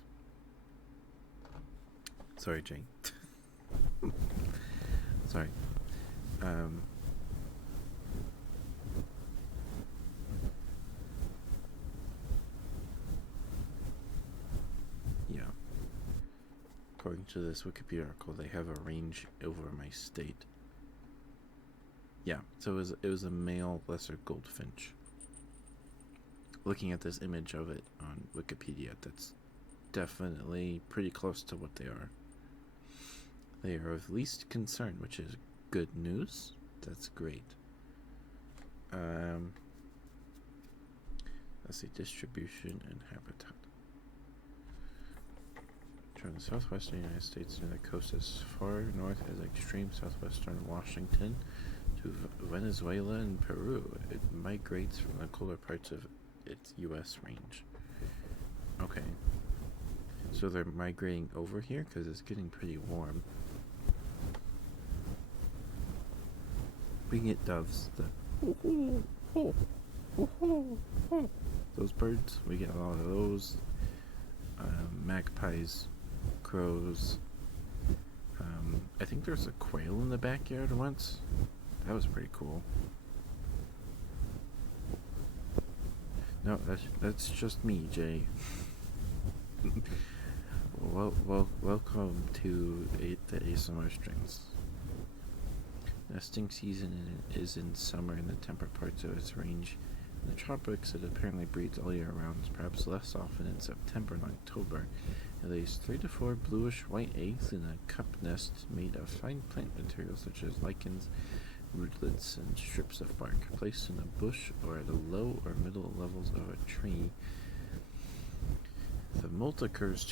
Sorry, Jane. Sorry. Yeah. According to this Wikipedia article, they have a range over my state. Yeah, so it was a male lesser goldfinch. Looking at this image of it on Wikipedia, that's definitely pretty close to what they are. They are of least concern, which is good news. That's great. Let's see, distribution and habitat. From the southwestern United States near the coast as far north as extreme southwestern Washington to Venezuela and Peru. It migrates from the colder parts of its U.S. range. Okay. So they're migrating over here because it's getting pretty warm. We get doves. Those birds, we get a lot of those. Magpies, crows. I think there's a quail in the backyard once. That was pretty cool. No, that's just me, Jay. Welcome to the ASMR Strings. Nesting season is in summer in the temperate parts of its range. In the tropics, it apparently breeds all year round, perhaps less often in September and October. It lays 3 to 4 bluish-white eggs in a cup nest made of fine plant materials such as lichens, rootlets, and strips of bark, placed in a bush or at the low or middle levels of a tree. The molt occurs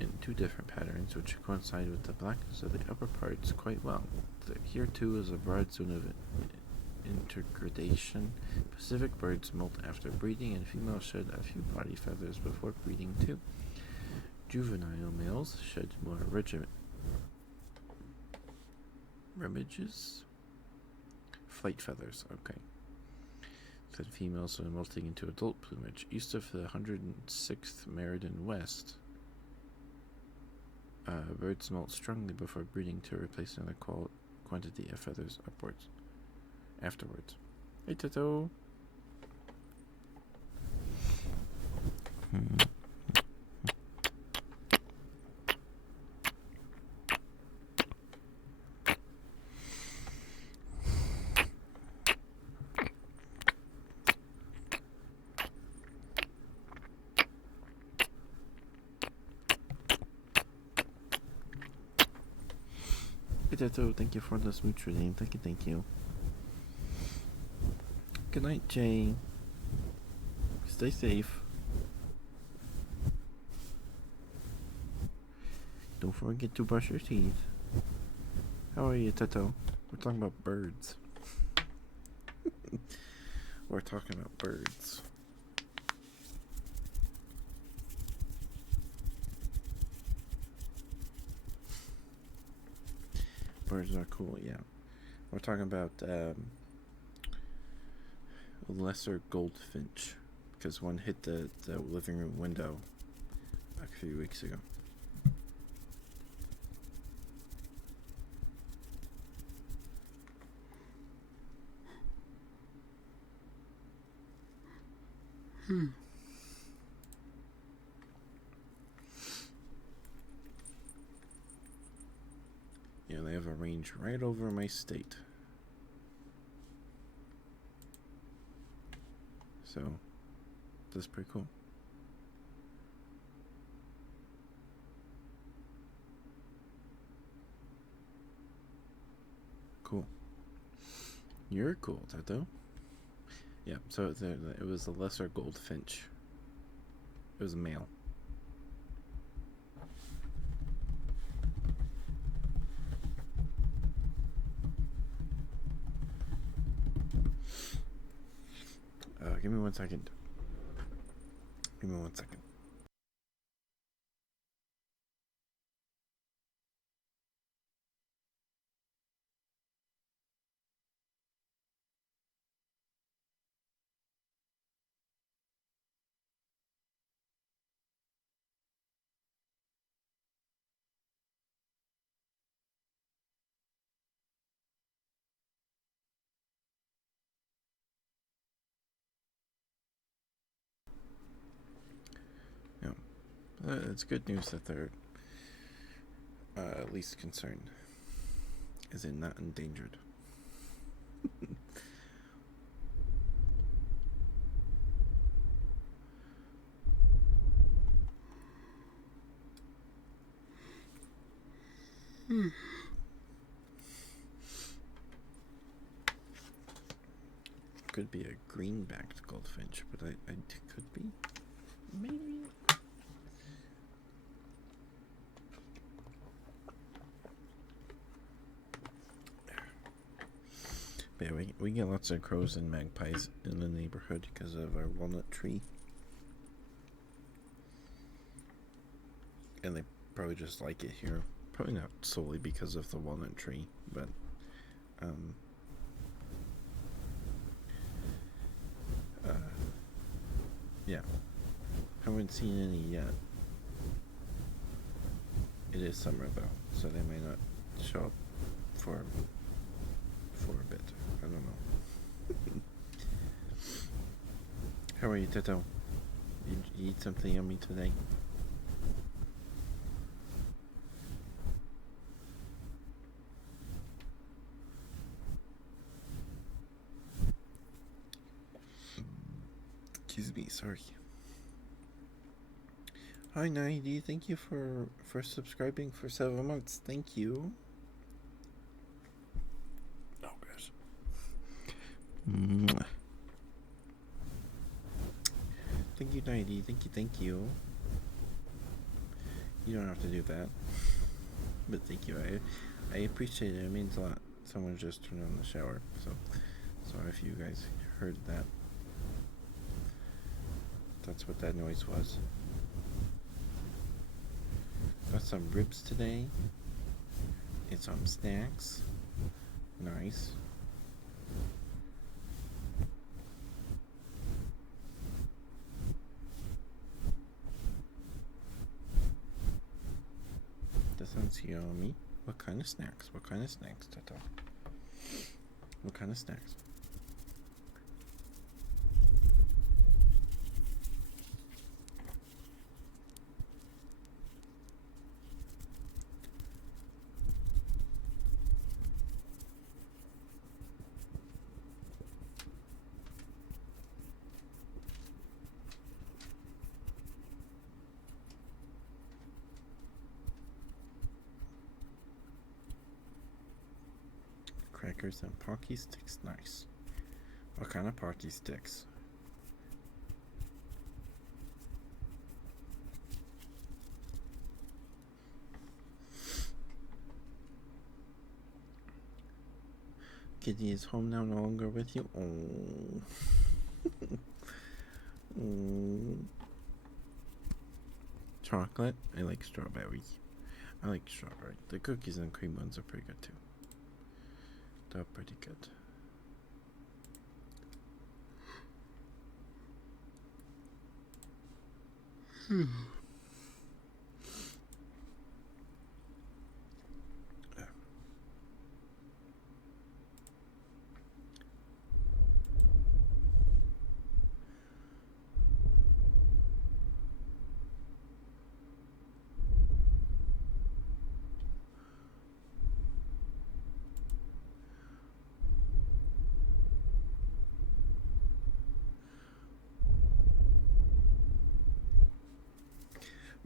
in two different patterns, which coincide with the blackness of the upper parts quite well. Here too is a broad zone of intergradation. Pacific birds molt after breeding, and females shed a few body feathers before breeding too. Juvenile males shed more remiges? Flight feathers, okay. Then females are molting into adult plumage. East of the 106th Meridian West, birds molt strongly before breeding to replace another quantity of feathers afterwards. Hey, Toto! Hey, Toto, thank you for the smooch name. Thank you. Good night, Jay. Stay safe. Don't forget to brush your teeth. How are you, Toto? We're talking about birds. We're talking about birds. Birds are cool, yeah. We're talking about lesser goldfinch, because one hit the living room window a few weeks ago. Yeah, they have a range right over my state. So, that's pretty cool. Cool. You're cool, Tato. Yeah, so it was a lesser goldfinch. It was a male. Give me 1 second. Give me 1 second. Yeah. It's good news that they're at least concerned. Is it not endangered? Could be a green-backed goldfinch, but I could be. Maybe. But yeah, we get lots of crows and magpies in the neighborhood because of our walnut tree. And they probably just like it here. Probably not solely because of the walnut tree, but yeah. Haven't seen any yet. It is summer though, so they may not show up for a bit. I don't know. How are you, Tato? You eat something yummy today? Excuse me, sorry. Hi, Naidi. Thank you for subscribing for 7 months. Thank you. Oh, gosh. Mwah. Thank you, Naidi. Thank you. You don't have to do that. But thank you. I appreciate it. It means a lot. Someone just turned on the shower. So, sorry if you guys heard that. That's what that noise was. Got some ribs today. And some snacks. Nice. That sounds yummy. What kind of snacks? What kind of snacks, Tato? What kind of snacks? Crackers and Pocky sticks. Nice. What kind of Pocky sticks? Kitty is home now, no longer with you. Oh. Mm. Chocolate. I like strawberry. I like strawberry. The cookies and cream ones are pretty good too. They're pretty good.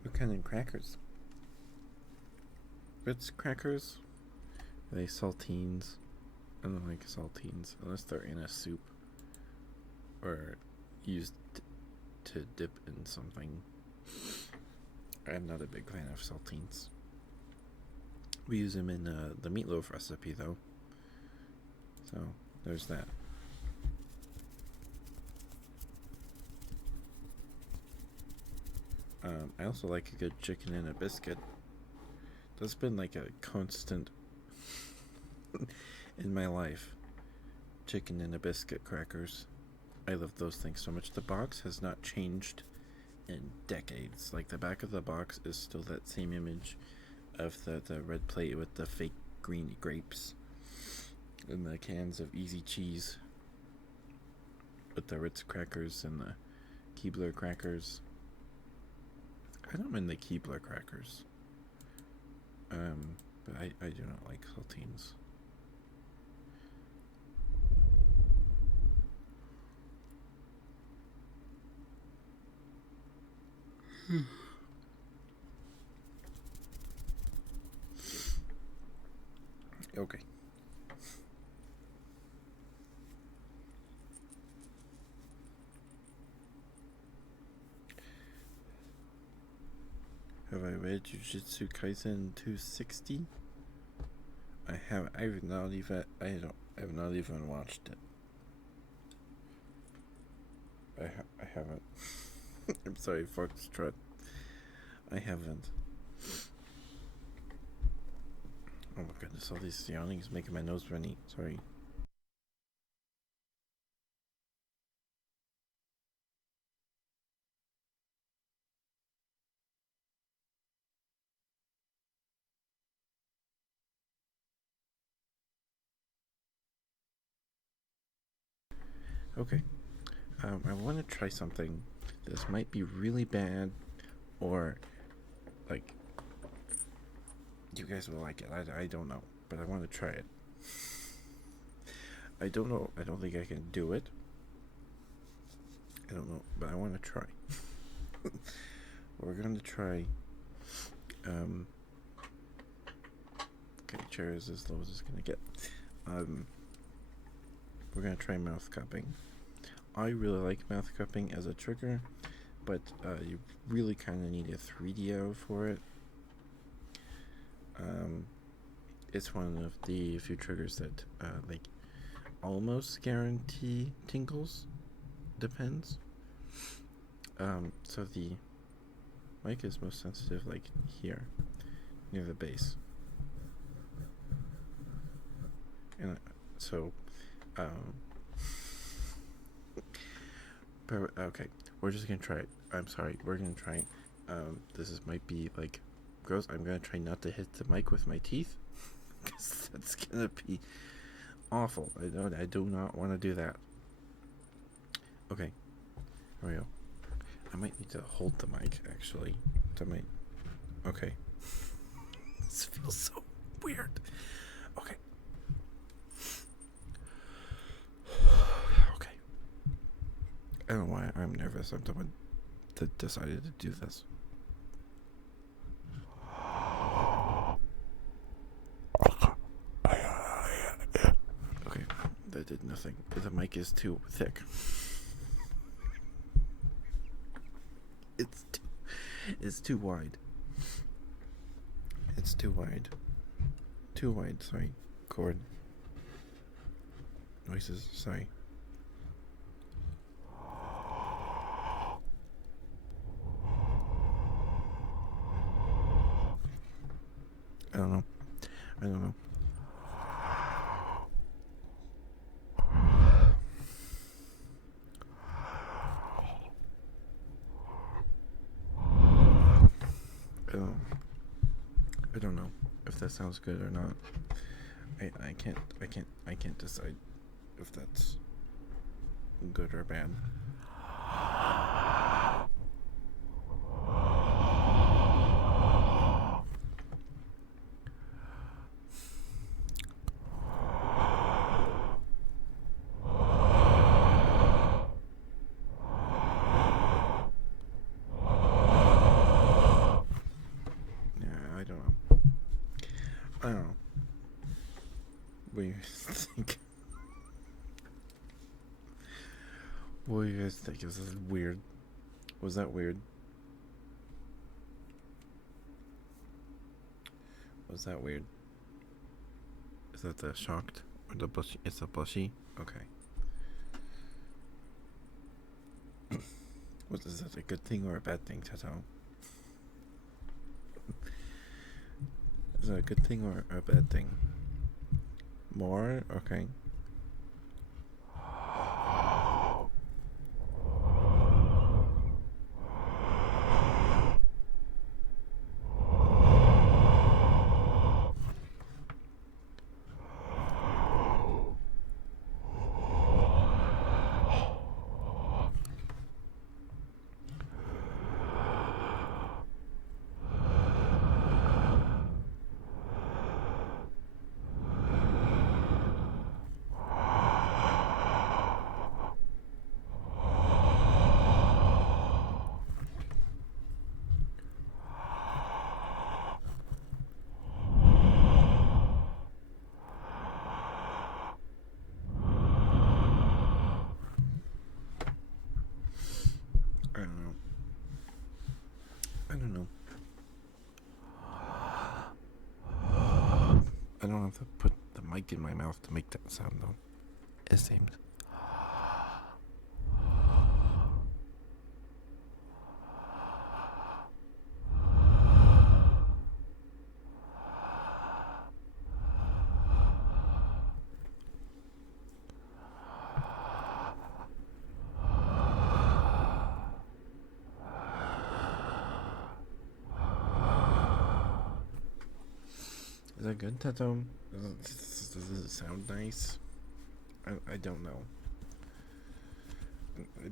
What kind of crackers? Ritz crackers? Are they saltines? I don't like saltines unless they're in a soup or used to dip in something. I'm not a big fan of saltines. We use them in the meatloaf recipe though. So there's that. I also like a good chicken and a biscuit. That's been like a constant in my life. Chicken and a biscuit crackers. I love those things so much. The box has not changed in decades. Like the back of the box is still that same image of the red plate with the fake green grapes and the cans of easy cheese with the Ritz crackers and the Keebler crackers. I don't mind the Keebler crackers. But I do not like saltines. Okay. Have I read Jujutsu Kaisen 260? I have. I've not even. I've not even watched it. I haven't. I'm sorry, Foxtrot. I haven't. Oh my goodness, all these yawnings making my nose runny. Sorry. Okay. I want to try something. This might be really bad, or like you guys will like it. I don't know, but I want to try it. I don't know. I don't think I can do it. I don't know, but I want to try. We're going to try. Okay, chair is as low as it's gonna get. We're gonna try mouth cupping. I really like mouth cupping as a trigger, but you really kind of need a 3DO for it. It's one of the few triggers that like almost guarantee tingles. Depends. So the mic is most sensitive like here, near the base. And so, okay, we're just gonna try it. I'm sorry, we're gonna try it. Might be like gross. I'm gonna try not to hit the mic with my teeth, because that's gonna be awful. I do not want to do that. Okay, here we go. I might need to hold the mic actually. Okay. This feels so weird. Okay. Okay. I don't know why I'm nervous. I'm the one that decided to do this. Okay, that did nothing. The mic is too thick. It's too wide. It's too wide. Too wide, sorry. Cord. Noises, sorry. I don't know if that sounds good or not. I can't decide if that's good or bad. Yeah, I don't know. I don't know. What do you guys think? What do you guys think? Is this weird? Was that weird? Was that weird? Is that the shocked or the blushy? It's the blushy. Okay. What is that? A good thing or a bad thing, Tato? Is that a good thing or a bad thing? More? Okay. I don't know. I don't know. I don't have to put the mic in my mouth to make that sound though. It seems. Is that good, Tato? Does it sound nice? I don't know.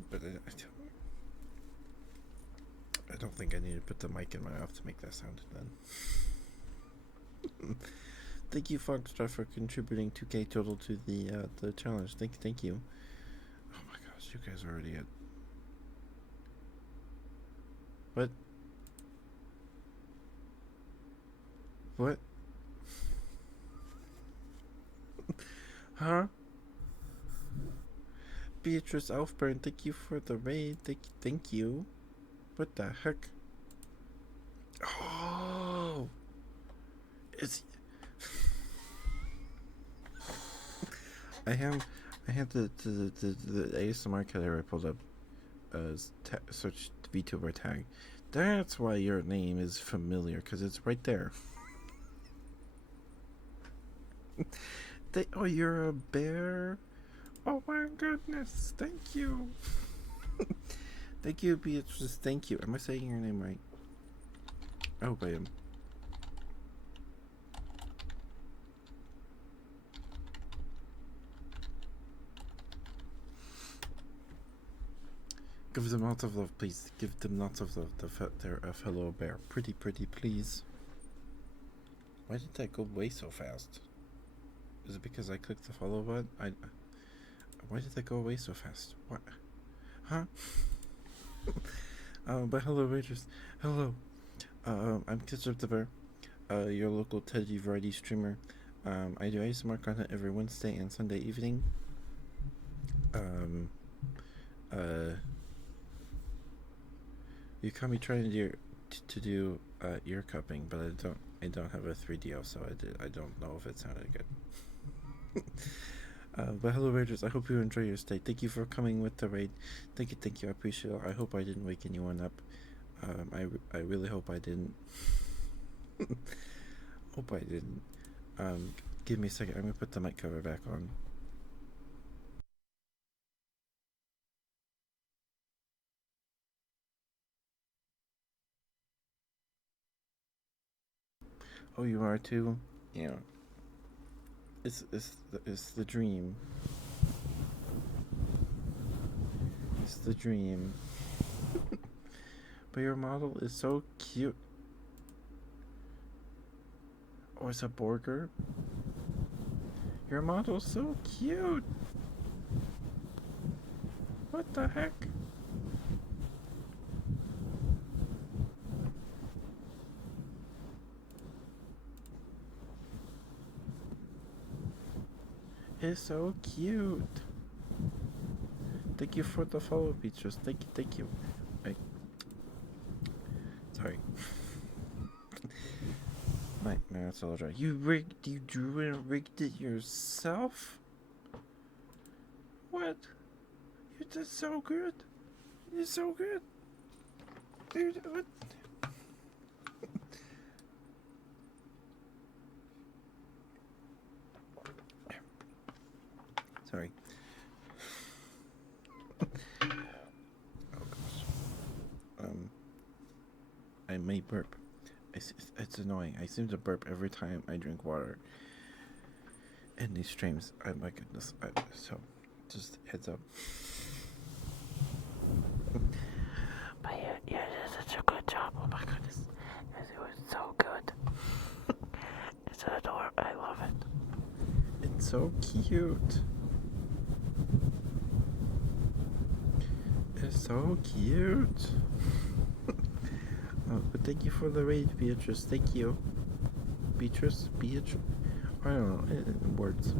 But I don't think I need to put the mic in my mouth to make that sound then. Thank you, Foxtrot, for contributing 2K total to the challenge. Thank you. Oh my gosh, you guys are already at. What? What? Huh? Beatrice Alfburn, thank you for the raid. Thank you. What the heck? Oh, it's. I have the ASMR killer I pulled up. Search VTuber tag. That's why your name is familiar, because it's right there. Oh, you're a bear? Oh my goodness, thank you. Thank you, Beatrice. Thank you. Am I saying your name right? I hope I am. Give them lots of love, please. Give them lots of love. They're a fellow bear. Pretty, please. Why did that go away so fast? Is it because I clicked the follow button? Why did that go away so fast? What? Huh? But hello, Rangers. Hello. I'm Kitchup the Bear, your local Teddy variety streamer. I do ASMR content every Wednesday and Sunday evening. You caught me trying to do ear cupping, but I don't have a 3DO, so I don't know if it sounded good. But hello, Raiders. I hope you enjoy your stay. Thank you for coming with the raid. Thank you. I appreciate it. I hope I didn't wake anyone up. I really hope I didn't. Hope I didn't. Give me a second. I'm gonna put the mic cover back on. Oh, you are too? Yeah. It's the dream. It's the dream. But your model is so cute. Oh, it's a burger? Your model's so cute. What the heck? It's so cute. Thank you for the follow, Beatrice. Thank you. Sorry. My mouth's all dry. You drew and rigged it yourself? What? You did so good. You're so good. Dude, what? Sorry. Oh gosh. I may burp. It's annoying. I seem to burp every time I drink water. In these streams, my goodness. So, just heads up. But you did such a good job. Oh my goodness. It was so good. It's adorable. I love it. It's so cute. It's so cute. But thank you for the raid, Beatrice. Thank you. Beatrice? I don't know. Words.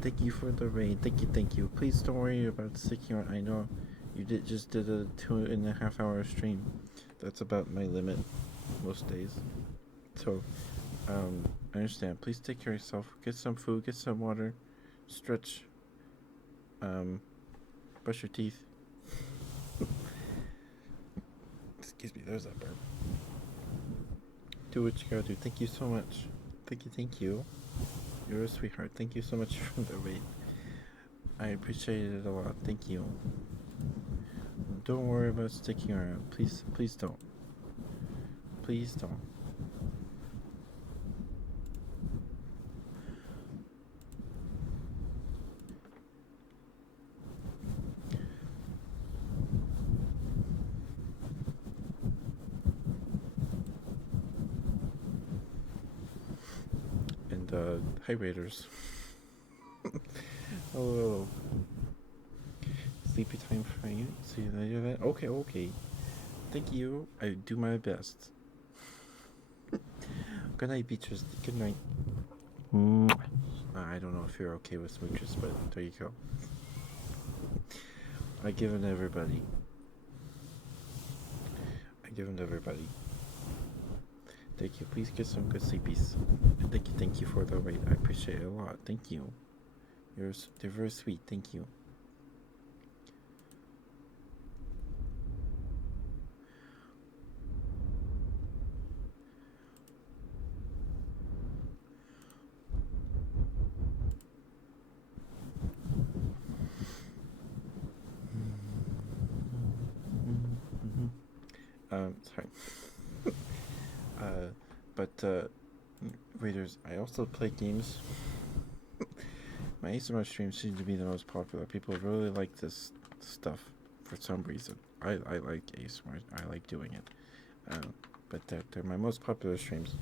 Thank you for the raid. Thank you. Please don't worry about sticking around. I know you just did a 2.5 hour stream. That's about my limit most days. So, I understand. Please take care of yourself. Get some food. Get some water. Stretch. Brush your teeth. Excuse me, there's that burp. Do what you gotta do. Thank you so much. Thank you. You're a sweetheart. Thank you so much for the raid. I appreciate it a lot. Thank you. Don't worry about sticking around. Please don't. Please don't. Hi Raiders. Hello. Sleepy time for you. See you later then. Okay. Thank you. I do my best. Good night, Beatrice. Good night. I don't know if you're okay with smooches, but there you go. I give them to everybody. Thank you. Please get some good sleepies. Thank you for the raid. I appreciate it a lot. Thank you. They're very sweet. Thank you. Sorry. But Raiders, I also play games. My ASMR streams seem to be the most popular. People really like this stuff for some reason. I like ASMR. I like doing it. But they're my most popular streams.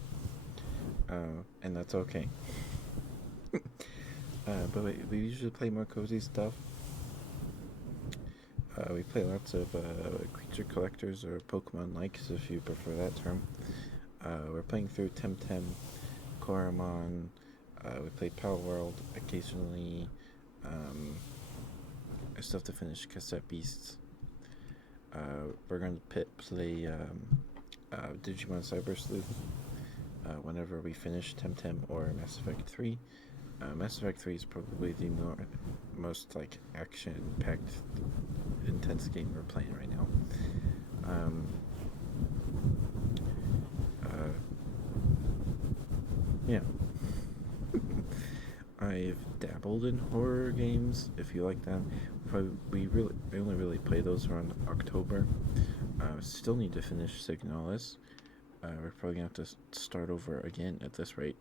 And that's okay. But we usually play more cozy stuff. We play lots of creature collectors or Pokemon likes, if you prefer that term. We're playing through Temtem, Koromon. We play Power World occasionally. I still have to finish Cassette Beasts. We're going to play Digimon Cyber Sleuth whenever we finish Temtem or Mass Effect 3. Mass Effect 3 is probably the most like action-packed, intense game we're playing right now. Yeah. I've dabbled in horror games, if you like them. I only really play those around October. Still need to finish Signalis. we're probably gonna have to start over again at this rate.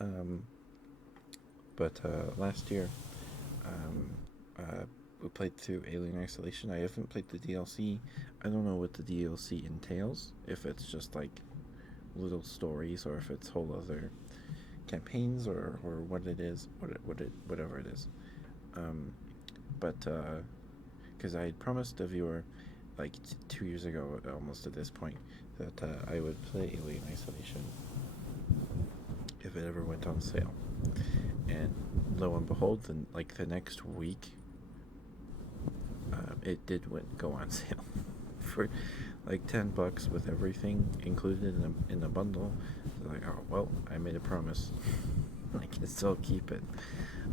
um, but last year, um, we played through Alien Isolation. I haven't played the DLC. I don't know what the DLC entails. If it's just like little stories, or if it's whole other campaigns, or what it is, whatever it is. But because I had promised the viewer, like 2 years ago, almost at this point, that I would play Alien Isolation if it ever went on sale. And lo and behold, then like the next week, it did go on sale for like $10 with everything included in the bundle. So like, oh well, I made a promise. I can still keep it.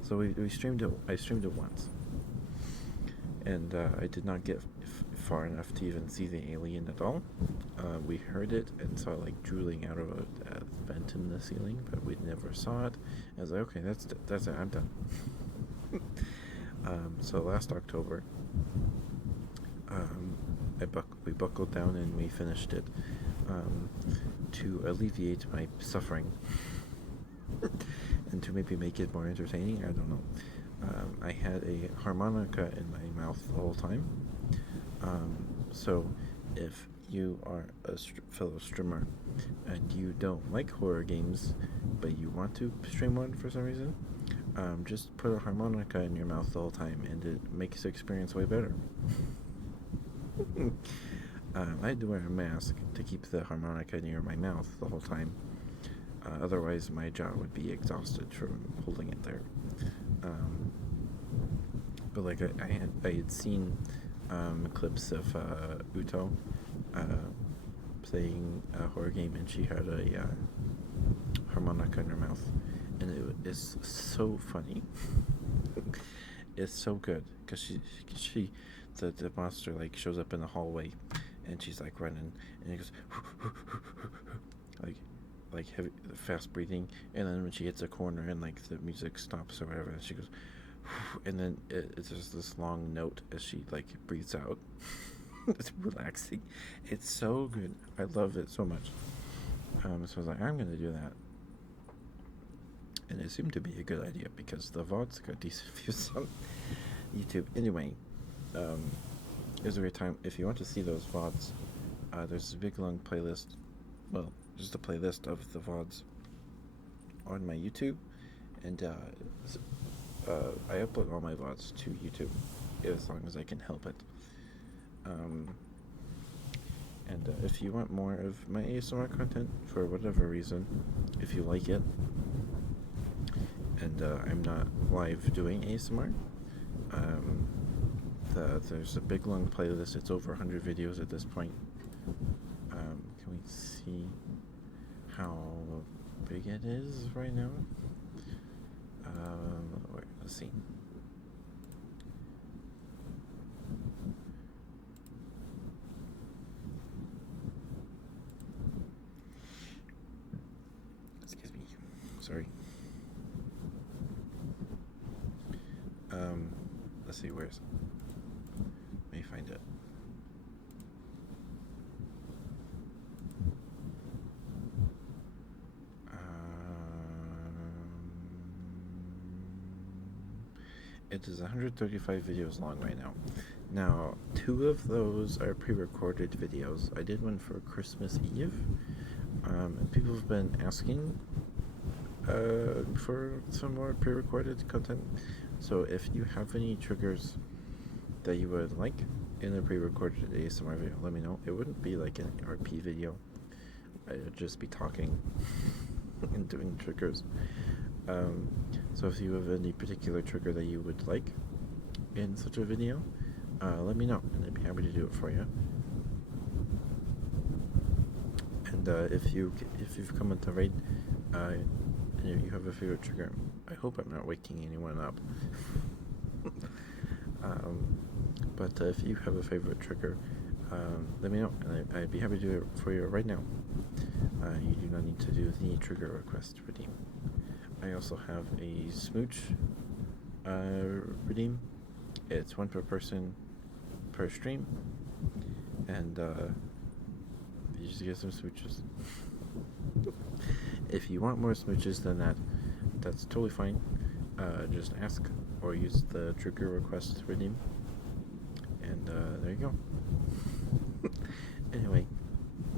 So we streamed it. I streamed it once, and I did not get far enough to even see the alien at all. We heard it and saw like drooling out of a vent in the ceiling, but we never saw it. I was like, okay, that's it. I'm done. So last October, we buckled down and we finished it to alleviate my suffering and to maybe make it more entertaining. I don't know. I had a harmonica in my mouth the whole time. So if you are a fellow streamer and you don't like horror games, but you want to stream one for some reason, just put a harmonica in your mouth the whole time, and it makes the experience way better. I had to wear a mask to keep the harmonica near my mouth the whole time. Otherwise, my jaw would be exhausted from holding it there. But like I had seen clips of Uto playing a horror game, and she had a harmonica in her mouth, and it is so funny. It's so good because the monster like shows up in the hallway, and she's like running, and it goes like heavy, fast breathing, and then when she hits a corner and like the music stops or whatever, she goes, and then it's just this long note as she like breathes out. It's relaxing. It's so good. I love it so much. So I was like, I'm gonna do that, and it seemed to be a good idea because the VODs got decent views on YouTube. Anyway, it was a great time. If you want to see those VODs, there's a big long playlist. Well, just a playlist of the VODs on my YouTube, and I upload all my VODs to YouTube as long as I can help it. And if you want more of my ASMR content for whatever reason, if you like it, and I'm not live doing ASMR, there's a big long playlist. It's over 100 videos at this point. Can we see how big it is right now? Let's see. Excuse me. Sorry. Let's see, where's... Let me find it. It is 135 videos long right now. Now, 2 of those are pre-recorded videos. I did one for Christmas Eve, and people have been asking for some more pre-recorded content. So if you have any triggers that you would like in a pre-recorded ASMR video, let me know. It wouldn't be like an RP video. I would just be talking and doing triggers. So if you have any particular trigger that you would like in such a video, let me know, and I'd be happy to do it for you. And if you've come into raid, and you have a favorite trigger, I hope I'm not waking anyone up. But if you have a favorite trigger, let me know, and I'd be happy to do it for you right now. You do not need to do the trigger request redeem. I also have a smooch redeem. It's 1 per person per stream, and just get some smooches. If you want more smooches than that, that's totally fine. Just ask or use the trigger request redeem. And there you go. Anyway,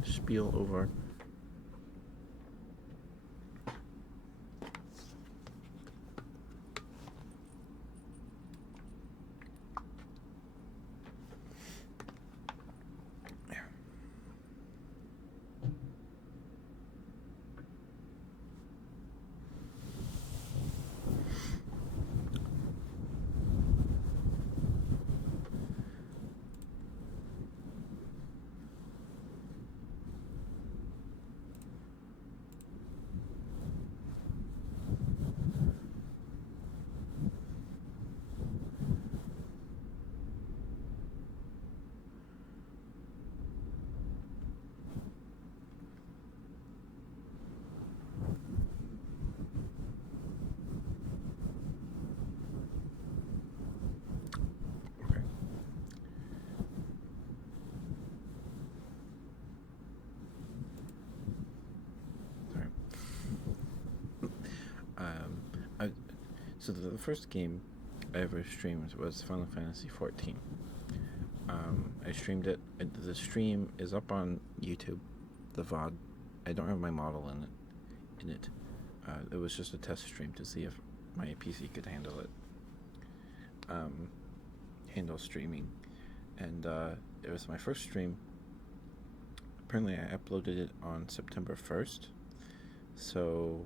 spiel over. So the first game I ever streamed was Final Fantasy XIV. I streamed it. The stream is up on YouTube, the VOD. I don't have my model in it. It was just a test stream to see if my PC could handle it. Handle streaming. And it was my first stream. Apparently I uploaded it on September 1st. So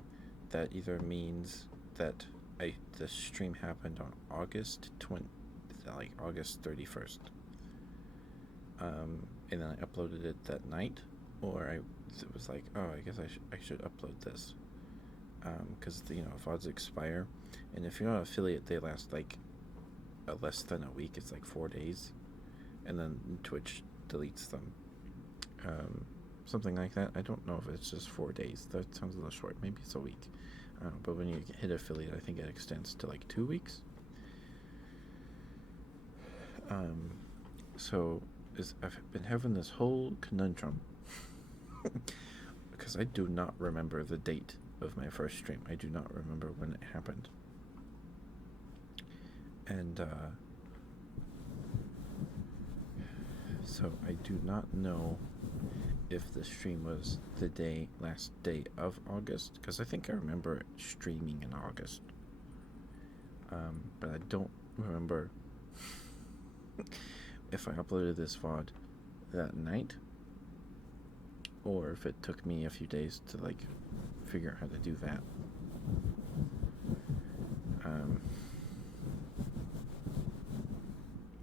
that either means that the stream happened on August 31st. And then I uploaded it that night, or it was like, oh, I guess I should upload this, because VODs expire, and if you're not an affiliate, they last like less than a week. It's like 4 days, and then Twitch deletes them, something like that. I don't know if it's just 4 days. That sounds a little short. Maybe it's a week. But when you hit affiliate, I think it extends to like 2 weeks. So I've been having this whole conundrum because I do not remember the date of my first stream. I do not remember when it happened. And so I do not know if the stream was the last day of August, because I think I remember streaming in August, but I don't remember if I uploaded this VOD that night, or if it took me a few days to like figure out how to do that.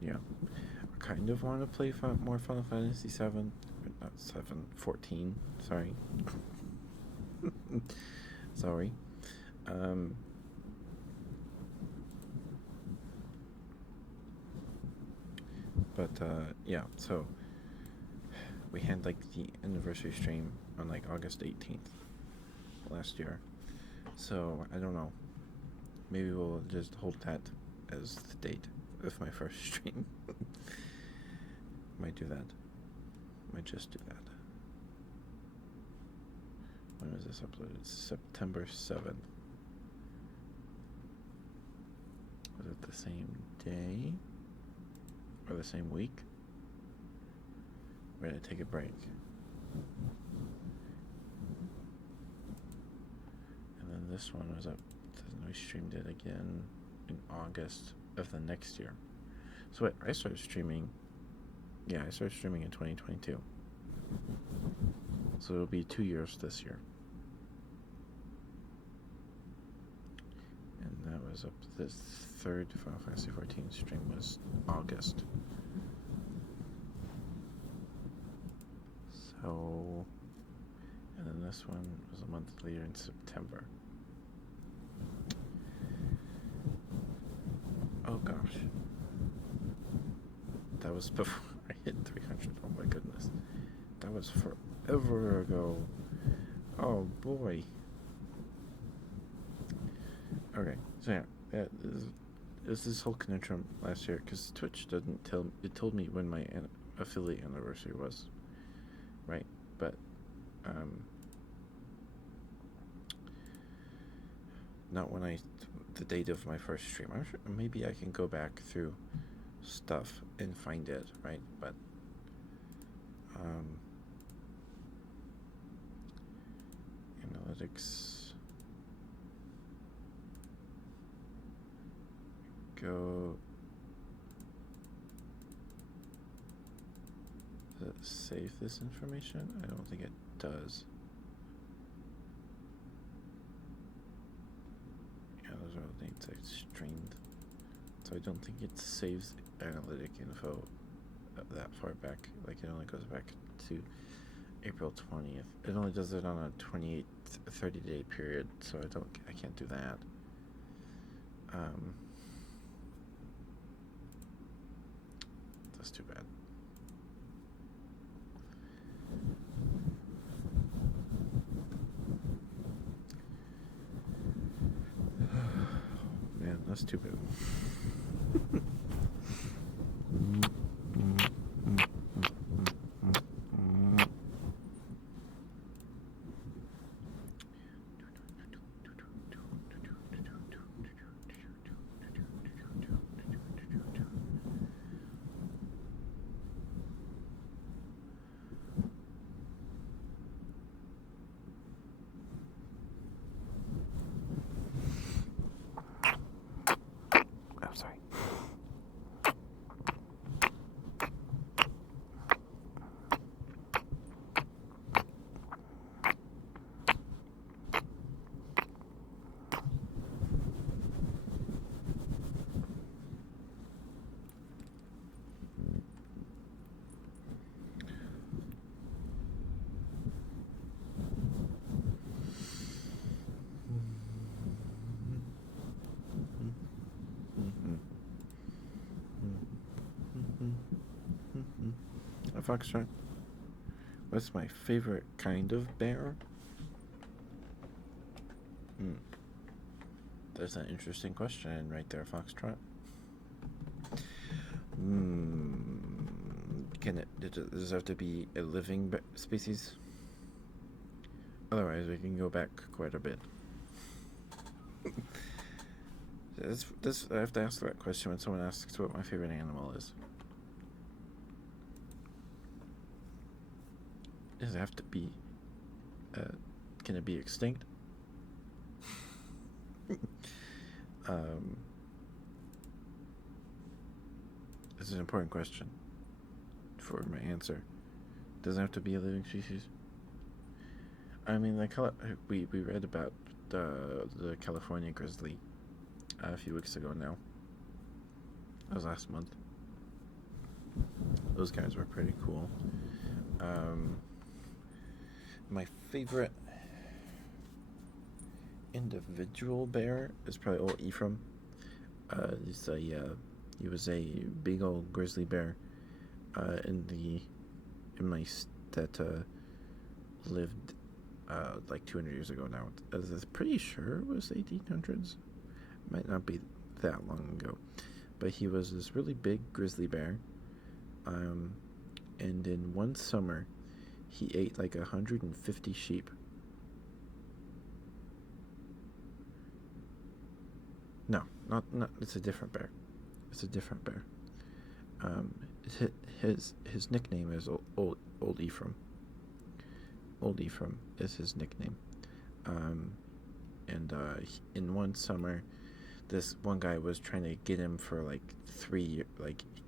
Yeah, I kind of want to play more Final Fantasy 7. Not 14, sorry. Sorry. But yeah, so we had like the anniversary stream on like August 18th last year. So I don't know. Maybe we'll just hold that as the date of my first stream. Might do that. Might just do that. When was this uploaded? September 7th. Was it the same day? Or the same week? Or did I take a break? And then this one was up. We streamed it again in August of the next year. So wait, I started streaming. Yeah, I started streaming in 2022. So it'll be 2 years this year. And that was up. This third Final Fantasy XIV stream was August. So, and then this one was a month later in September. Oh gosh. That was before I hit 300. Oh my goodness. That was forever ago. Oh boy. Okay, so yeah, there's this whole conundrum last year because Twitch doesn't tell. It told me when my affiliate anniversary was, right? but not when the date of my first stream. I'm sure maybe I can go back through stuff and find it, right? But analytics, go. Does it save this information? I don't think it does. Yeah, those are the dates I streamed. So I don't think it saves analytic info that far back. Like, it only goes back to April 20th. It only does it on a 30-day period, so I can't do that. That's too bad. Man, that's too bad. I'm sorry. A foxtrot. What's my favorite kind of bear? That's an interesting question right there, foxtrot. Does it have to be a living species? Otherwise, we can go back quite a bit. I have to ask that question when someone asks what my favorite animal is. Does it have to be? Can it be extinct? This is an important question for my answer. Doesn't have to be a living species. I mean, we read about the California grizzly a few weeks ago now. That was last month. Those guys were pretty cool. My favorite individual bear is probably old Ephraim. He was a big old grizzly bear in my that lived like 200 years ago now. I was pretty sure it was 1800s. Might not be that long ago, but he was this really big grizzly bear. And in one summer, he ate like 150 sheep. No, not. It's a different bear. It's a different bear. His nickname is Old Ephraim. Old Ephraim is his nickname. In one summer, this one guy was trying to get him for like 3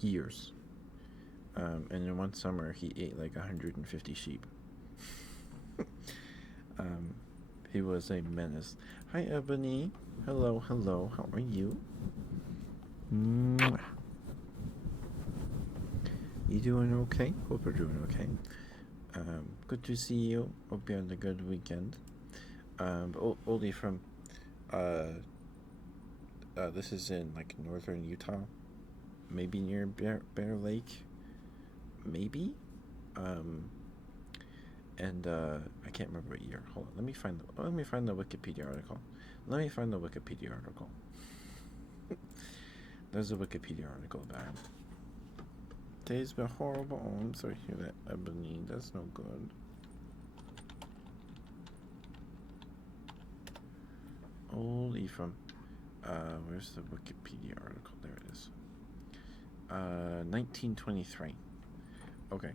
years. And in one summer, he ate like 150 sheep. He was a menace. Hi, Ebony. Hello. How are you? Mwah. You doing okay? Hope you're doing okay. Good to see you. Hope you had a good weekend. Old Ephraim, this is in like northern Utah, maybe near Bear Lake, maybe. I can't remember what year. Hold on, let me find the Wikipedia article. There's a Wikipedia article about him. Today's been horrible. Oh, I'm sorry to hear that, Ebony. That's no good. Old Ephraim. Where's the Wikipedia article? There it is. 1923. Okay.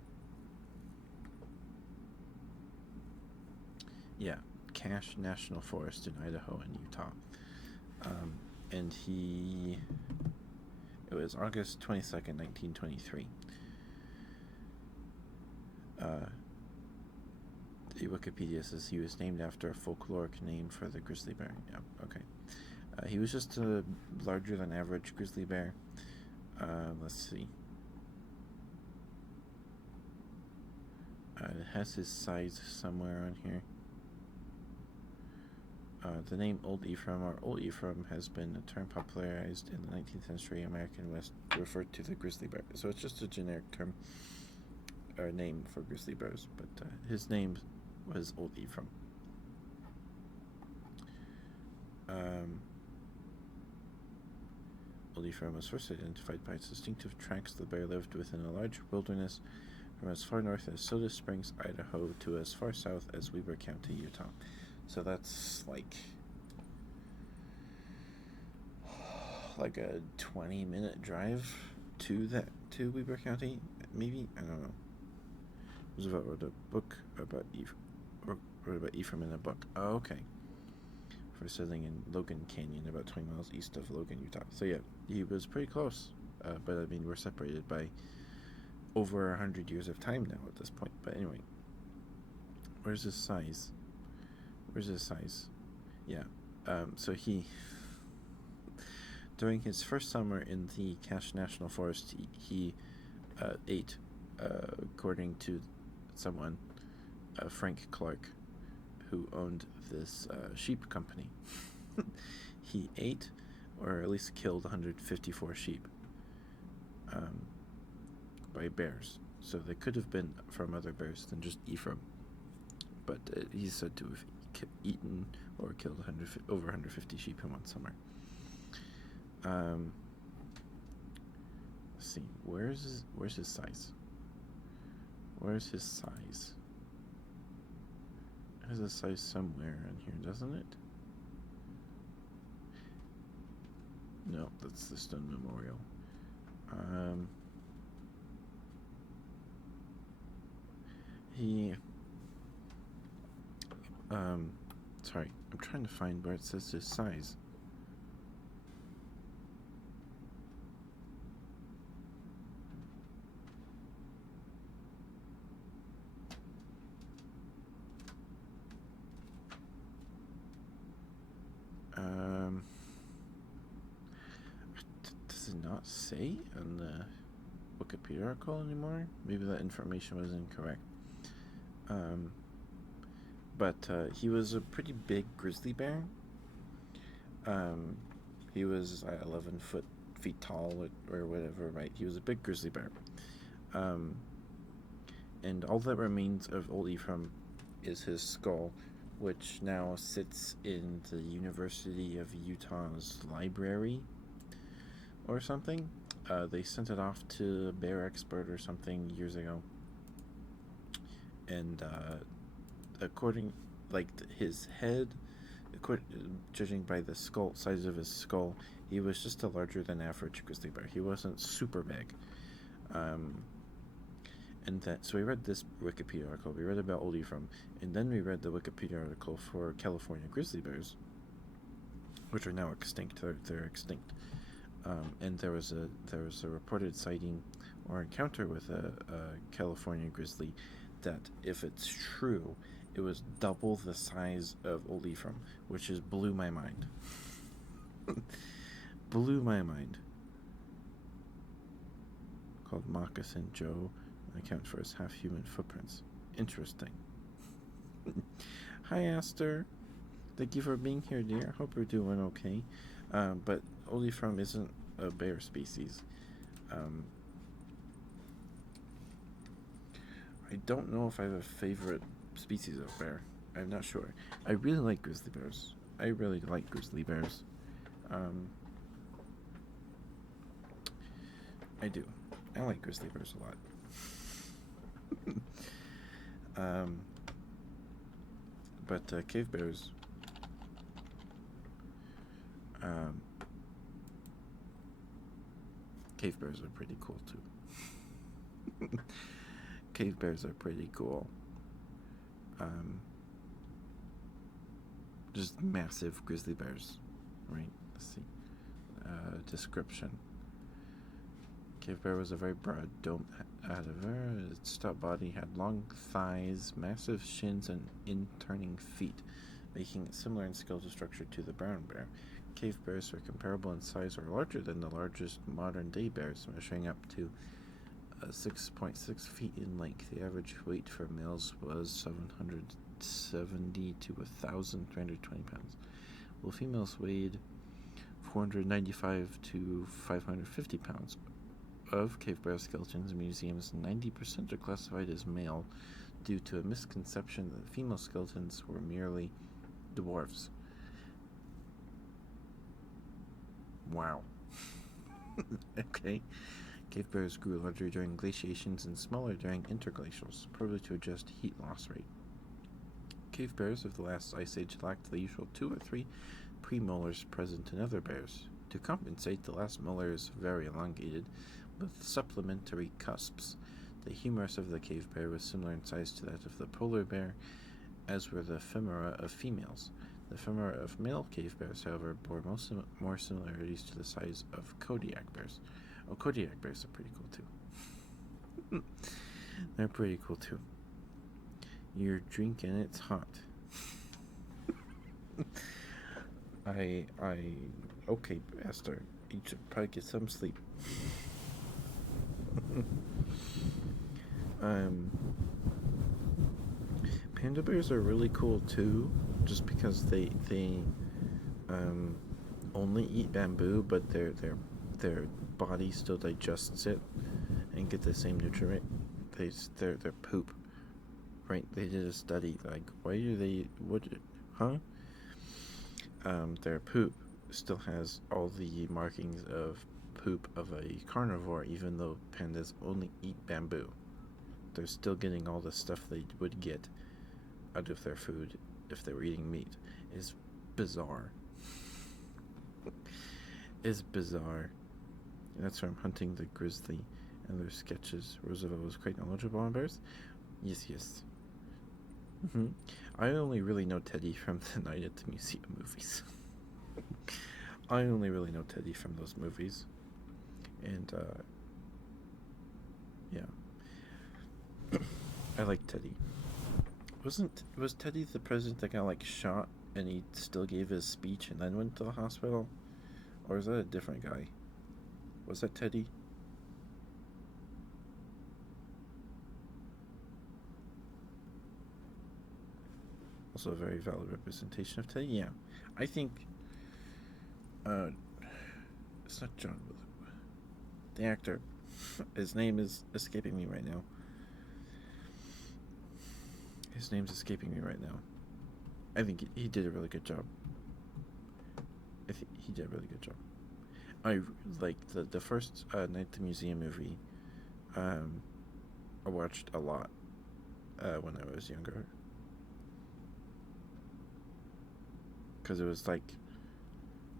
Yeah, Cache National Forest in Idaho and Utah. And it was August 22nd, 1923. The Wikipedia says he was named after a folkloric name for the grizzly bear. Yeah, okay. He was just a larger than average grizzly bear. Let's see. It has his size somewhere on here. The name Old Ephraim or Old Ephraim has been a term popularized in the 19th century American West to refer to the grizzly bear. So it's just a generic term or name for grizzly bears, but his name was Old Ephraim. Old Ephraim was first identified by its distinctive tracks. The bear lived within a large wilderness from as far north as Soda Springs, Idaho, to as far south as Weber County, Utah. So that's like a 20-minute drive to Weber County, maybe. I don't know. Roosevelt wrote a book about Ephraim in a book. Oh, okay. For settling in Logan Canyon, about 20 miles east of Logan, Utah. So yeah, he was pretty close. But I mean, we're separated by over 100 years of time now at this point. But anyway, where's his size? Yeah. So he, during his first summer in the Cache National Forest, he ate, according to someone, Frank Clark, who owned this sheep company. He ate, or at least killed, 154 sheep by bears. So they could have been from other bears than just Ephraim. But he's said to have eaten or killed over 150 sheep in one summer. Let's see, where's his size? Where's his size? It has a size somewhere in here, doesn't it? No, that's the stone memorial. Sorry, I'm trying to find where it says his size. Does it not say on the Wikipedia article anymore? Maybe that information was incorrect. But he was a pretty big grizzly bear. He was 11 feet tall or whatever, right? He was a big grizzly bear. And all that remains of Old Ephraim is his skull, which now sits in the University of Utah's library or something. They sent it off to a bear expert or something years ago. And his head, judging by the size of his skull, he was just a larger than average grizzly bear. He wasn't super big. So we read this Wikipedia article, we read about Old Ephraim, and then we read the Wikipedia article for California grizzly bears, which are now extinct. They're extinct. And there was a reported sighting or encounter with a California grizzly that, if it's true, it was double the size of Old Ephraim, which just blew my mind. Blew my mind. Called Moccasin Joe, account for his half-human footprints. Interesting. Hi, Aster. Thank you for being here, dear. Hope you're doing okay. But Old Ephraim isn't a bear species. I don't know if I have a favorite species of bear. I'm not sure. I really like grizzly bears. I do. I like grizzly bears a lot. But cave bears, Um, cave bears are pretty cool too. Cave bears are pretty cool. Um, just massive grizzly bears, right? Let's see. Description. Cave bear was a very broad domed cadaver. Its stout body had long thighs, massive shins, and in-turning feet, making it similar in skeletal structure to the brown bear. Cave bears are comparable in size or larger than the largest modern-day bears, measuring up to 6.6 feet in length. The average weight for males was 770 to 1,320 pounds, while females weighed 495 to 550 pounds. Of cave bear skeletons in museums, 90% are classified as male due to a misconception that female skeletons were merely dwarfs. Wow. Okay. Cave bears grew larger during glaciations and smaller during interglacials, probably to adjust heat loss rate. Cave bears of the last ice age lacked the usual 2 or 3 premolars present in other bears. To compensate, the last molar is very elongated, with supplementary cusps. The humerus of the cave bear was similar in size to that of the polar bear, as were the femora of females. The femora of male cave bears, however, bore more similarities to the size of Kodiak bears. Oh, Kodiak bears are pretty cool too. They're pretty cool too. You're drinking, it's hot. Okay, Esther, you should probably get some sleep. Panda bears are really cool too, just because they only eat bamboo, but their body still digests it and get the same nutrient. Their poop, right? They did a study like, why do they their poop still has all the markings of poop of a carnivore, even though pandas only eat bamboo. They're still getting all the stuff they would get out of their food if they were eating meat. It's bizarre. It's bizarre. And that's why I'm hunting the grizzly and their sketches. Roosevelt was quite knowledgeable on bears. Yes. I only really know Teddy from the Night at the Museum movies. I only really know Teddy from those movies. And, yeah. I like Teddy. Was Teddy the president that got, like, shot and he still gave his speech and then went to the hospital? Or is that a different guy? Was that Teddy? Also a very valid representation of Teddy. Yeah. I think, it's not John Williams. The actor. His name is escaping me right now. His name's escaping me right now. I think he did a really good job. I think he did a really good job. I like the first Night at the Museum movie. I watched a lot when I was younger. Because it was like,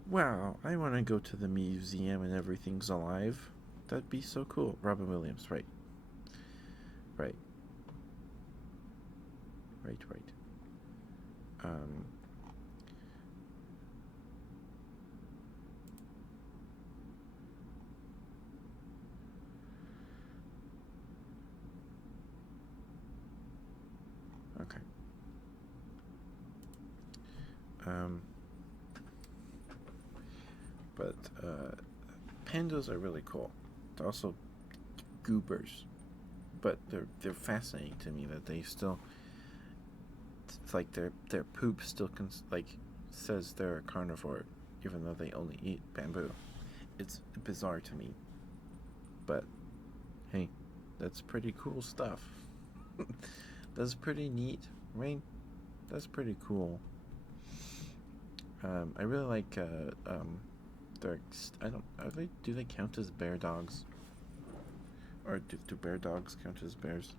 wow, I want to go to the museum and everything's alive. That'd be so cool. Robin Williams, right. Okay. But pandas are really cool. They're also goobers, but they're fascinating to me that they still. It's like their poop still says they're a carnivore, even though they only eat bamboo. It's bizarre to me, but hey, that's pretty cool stuff. That's pretty neat, right? That's pretty cool. I really like do they count as bear dogs? Or do bear dogs count as bears?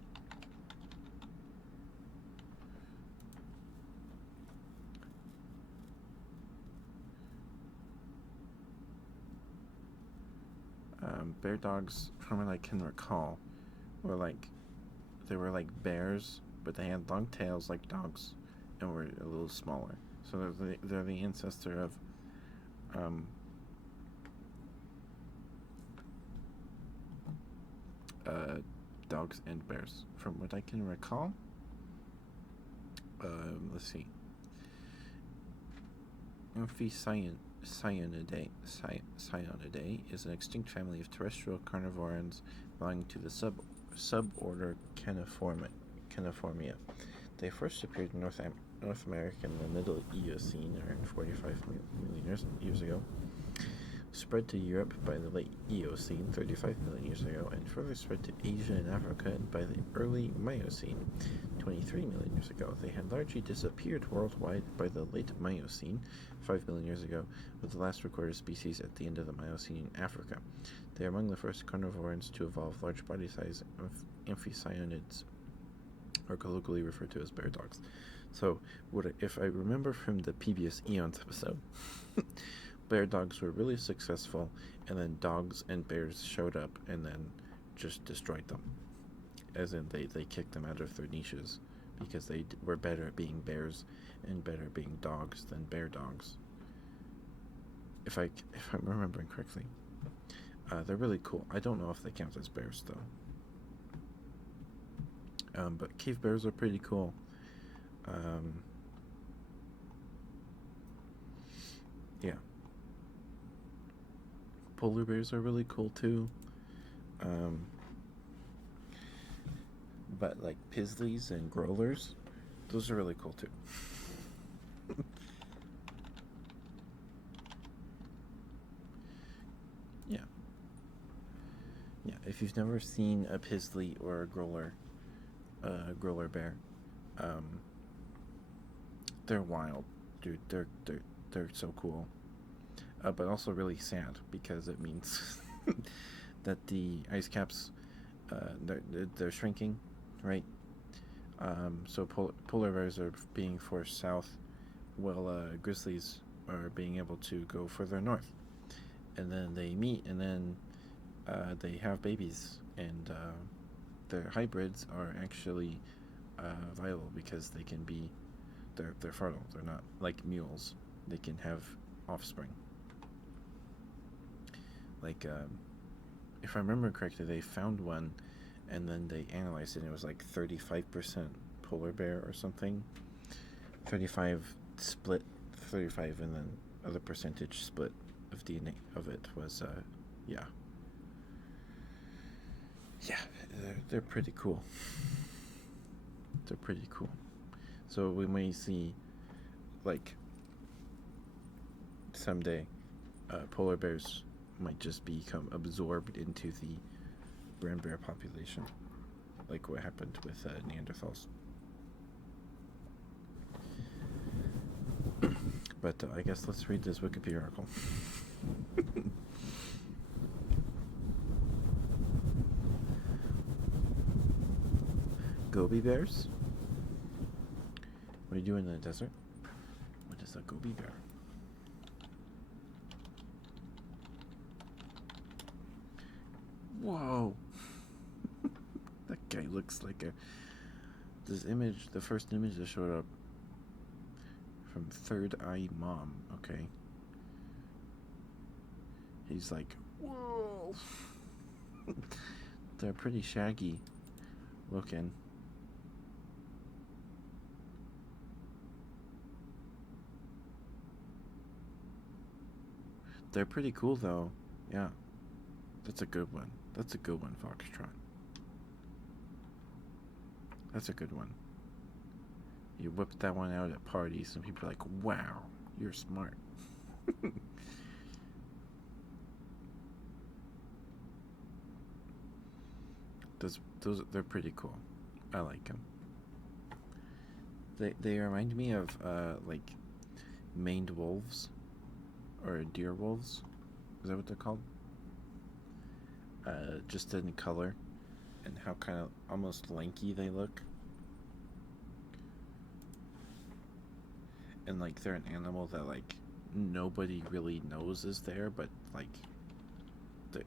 bear dogs, from what I can recall, were like they were like bears, but they had long tails like dogs, and were a little smaller. So they're the ancestor of um, uh, dogs and bears, from what I can recall. Let's see. Amphicyonidae is an extinct family of terrestrial carnivorans belonging to the suborder Caniformia. They first appeared in North America in the Middle Eocene, around 45 million years ago, spread to Europe by the late Eocene, 35 million years ago, and further spread to Asia and Africa by the early Miocene, 23 million years ago. They had largely disappeared worldwide by the late Miocene, 5 million years ago, with the last recorded species at the end of the Miocene in Africa. They are among the first carnivorans to evolve large body size amphicyonids, or colloquially referred to as bear dogs. So, if I remember from the PBS Eons episode, bear dogs were really successful, and then dogs and bears showed up and then just destroyed them. As in, they kicked them out of their niches because they were better at being bears and better at being dogs than bear dogs. If I'm remembering correctly, they're really cool. I don't know if they count as bears though. But cave bears are pretty cool. Yeah. Polar bears are really cool too. But like Pisleys and Growlers, those are really cool too. Yeah. Yeah, if you've never seen a Pisley or a growler bear, they're wild, dude. They're so cool, but also really sad because it means that the ice caps, they're shrinking, right? So polar bears are being forced south, while grizzlies are being able to go further north, and then they meet, and then they have babies, and their hybrids are actually viable because they can be they're fertile. They're not like mules. They can have offspring. Like if I remember correctly, they found one, and then they analyzed it, and it was like 35% polar bear or something. 35 split, 35, and then other percentage split of DNA of it was yeah. Yeah, they're pretty cool. They're pretty cool. So we may see, like, someday, polar bears might just become absorbed into the brown bear population, like what happened with Neanderthals. But I guess let's read this Wikipedia article. Gobi bears? What do you do in the desert? What is a gobi bear? Whoa! That guy looks like a... This image, the first image that showed up from Third Eye Mom, okay? He's like, whoa! They're pretty shaggy looking. They're pretty cool though. Yeah. That's a good one. That's a good one, Foxtrot. That's a good one. You whip that one out at parties and people are like, wow, you're smart. those they're pretty cool. I like them. They remind me of like maned wolves or deer wolves. Is that what they're called? Just in color and how kind of almost lanky they look. And like they're an animal that like nobody really knows is there, but like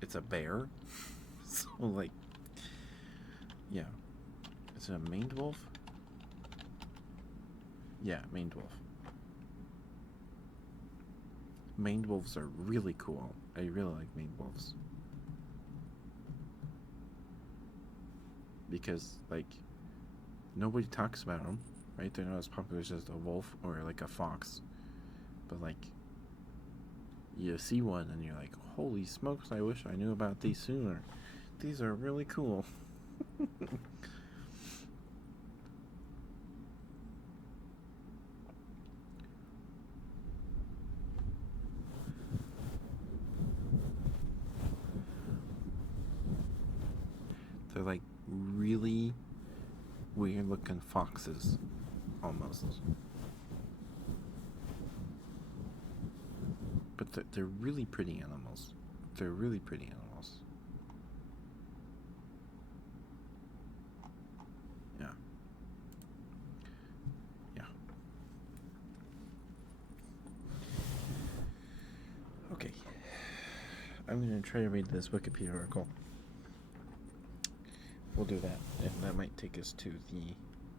it's a bear. So like, yeah, it's a maned wolf. Yeah, maned wolf. Maned wolves are really cool. I really like maned wolves because like nobody talks about them, right? They're not as popular as just a wolf or like a fox, but like you see one and you're like, holy smokes! I wish I knew about these sooner. These are really cool. They're like really weird looking foxes, almost. But they're really pretty animals. They're really pretty animals. Yeah. Yeah. Okay. I'm going to try to read this Wikipedia article. We'll do that, and that might take us to the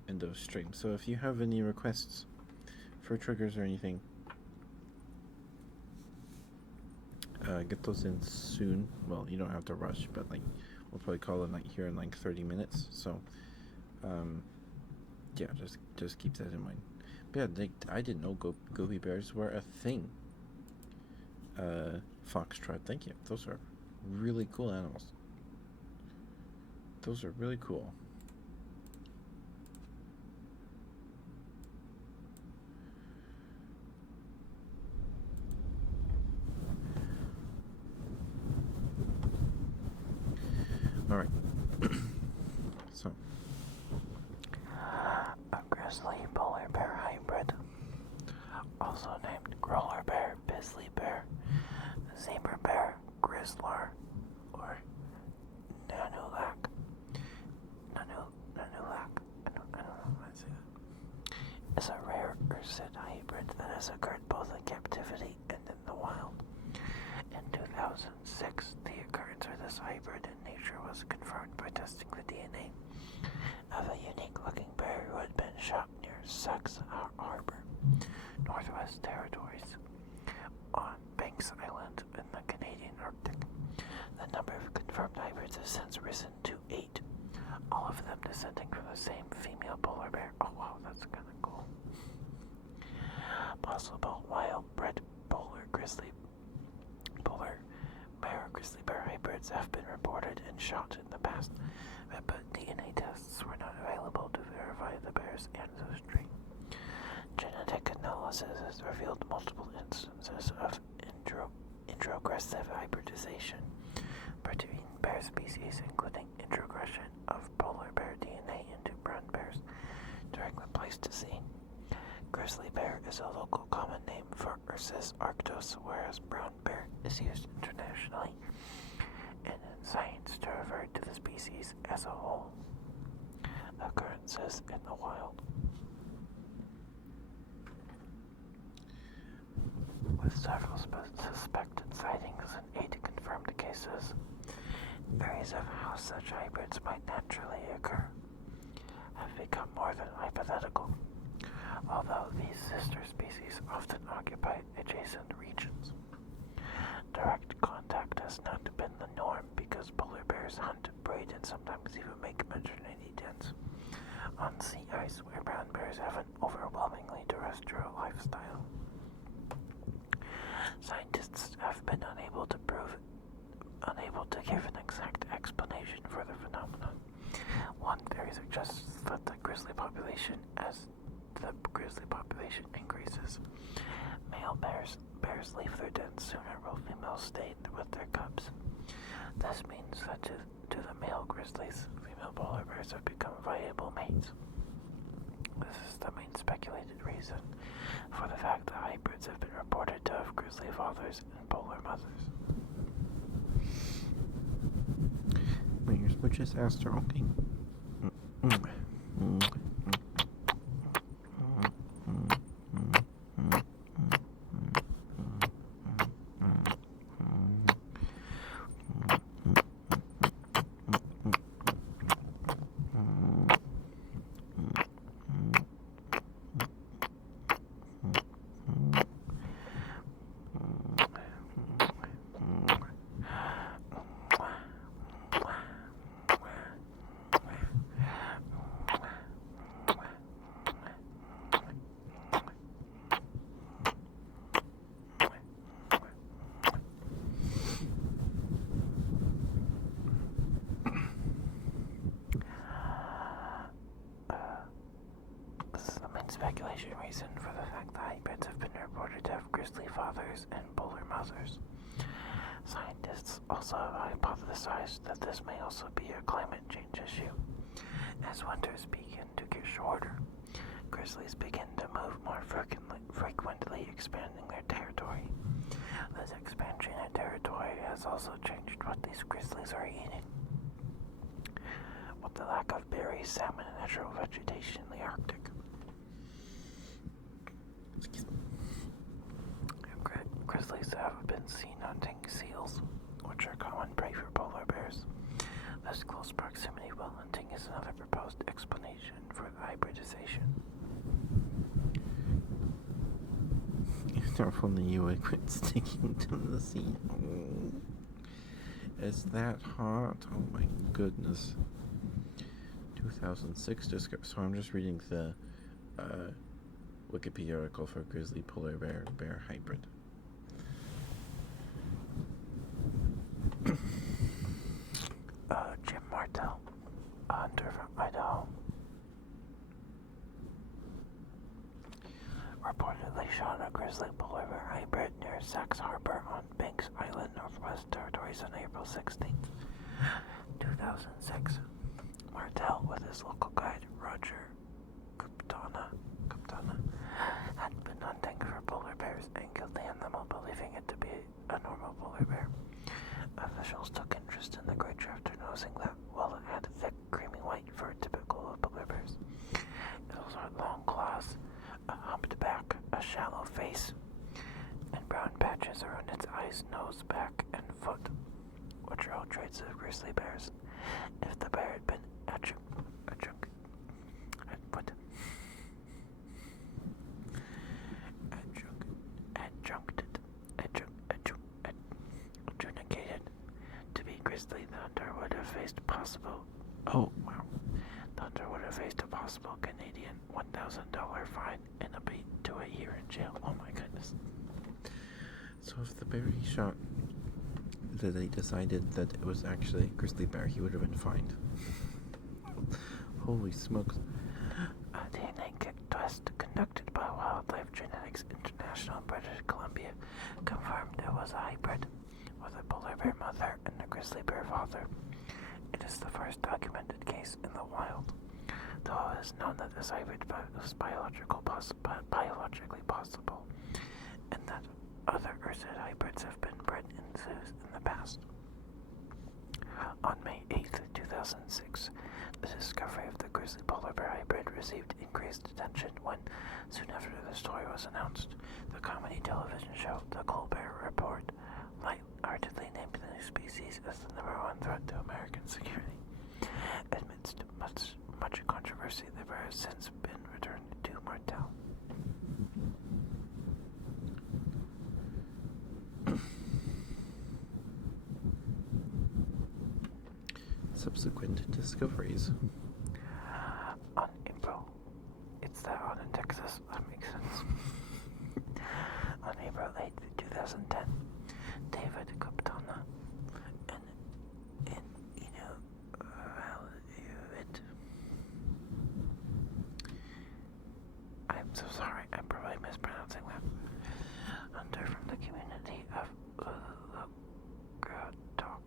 end of stream. So if you have any requests for triggers or anything, get those in soon. Well, you don't have to rush, but like we'll probably call it like here in like 30 minutes. So, yeah, just keep that in mind. But yeah, I didn't know goby bears were a thing. Foxtrot, thank you. Those are really cool animals. Those are really cool. All right. So, a grizzly polar bear hybrid, also named roller bear, bisley bear, zebra bear, grizzlar, or nanulak. Nanulak. I don't know how to say that. Is a rare ursid hybrid that has occurred both in captivity and in the wild. In 2006, the occurrence of this hybrid in nature was confirmed by testing the DNA of a unique-looking bear who had been shot near Saxe Harbor, Northwest Territories, on Banks Island in the Canadian Arctic. The number of confirmed hybrids has since risen to 8, all of them descending from the same female polar bear. Oh wow, that's kind of cool. Possible wild-bred polar bear hybrids have been reported and shot in the past, but DNA tests were not available to verify the bear's ancestry. Genetic analysis has revealed multiple instances of introgressive hybridization between bear species, including introgression of polar bear DNA into brown bears during the Pleistocene. Grizzly bear is a local common name for Ursus arctos, whereas brown bear is used internationally and in science to refer to the species as a whole. Occurrences in the wild. With several suspected sightings and 8 confirmed cases, theories of how such hybrids might naturally occur have become more than hypothetical, although these sister species often occupy adjacent regions. Direct contact has not been the norm because polar bears hunt, breed, and sometimes even make maternity dens on sea ice where brown bears have an overwhelmingly terrestrial lifestyle. Scientists have been unable to give an exact explanation for the phenomenon. One theory suggests that the grizzly population increases, male bears leave their dens sooner while females stay with their cubs. This means that to the male grizzlies, female polar bears have become viable mates. This is the main speculated reason for the fact that hybrids have been reported to have grizzly fathers and polar mothers. wait, your switches asked are okay. fathers and polar mothers. Scientists also have hypothesized that this may also be a climate change issue. As winters begin to get shorter, grizzlies begin to move more frequently expanding their territory. This expansion in territory has also changed what these grizzlies are eating. With the lack of berries, salmon, and natural vegetation in the Arctic, grizzlies have been seen hunting seals, which are common prey for polar bears. This close proximity while hunting is another proposed explanation for hybridization. If only you would quit sticking to the sea. Oh. Is that hot? Oh my goodness. 2006 discovery. So I'm just reading the Wikipedia article for grizzly polar bear hybrid. Jim Martell, a hunter from Idaho, reportedly shot a grizzly polar bear hybrid near Sachs Harbor on Banks Island, Northwest Territories on April 16th, 2006. Martell, with his local guide Roger Kuptana, had been hunting for polar bears and killed the animal, believing it to be a normal polar bear. Officials took interest in the creature after noticing that, while it had thick, creamy white fur typical of polar bears, it also had long claws, a humped back, a shallow face, and brown patches around its eyes, nose, back, and foot, which are all traits of grizzly bears. If the bear had been adjudicated to be grizzly, the hunter would have faced a possible Canadian $1,000 fine and up to a year in jail. Oh my goodness. So if the bear he shot, that they decided that it was actually a grizzly bear, he would have been fined. Holy smokes. A DNA test conducted by Wildlife Genetics International in British Columbia confirmed it was a hybrid with a polar bear mother and a grizzly bear father. It is the first documented case in the wild, though it is known that this hybrid was biologically possible, and that other ursid hybrids have been bred in zoos in the past. On May 8th, 2006, the discovery of the grizzly polar bear hybrid received increased attention when, soon after the story was announced, the comedy television show The Colbert Report lightheartedly named the new species as the #1 threat to American security. Amidst much controversy, the bear has since been returned to Martell. Subsequent discoveries. On April, it's that on in Texas, that makes sense. On April 8th, 2010, David Kuptana and I'm so sorry, I'm probably mispronouncing that. Hunter from the community of Ulugatok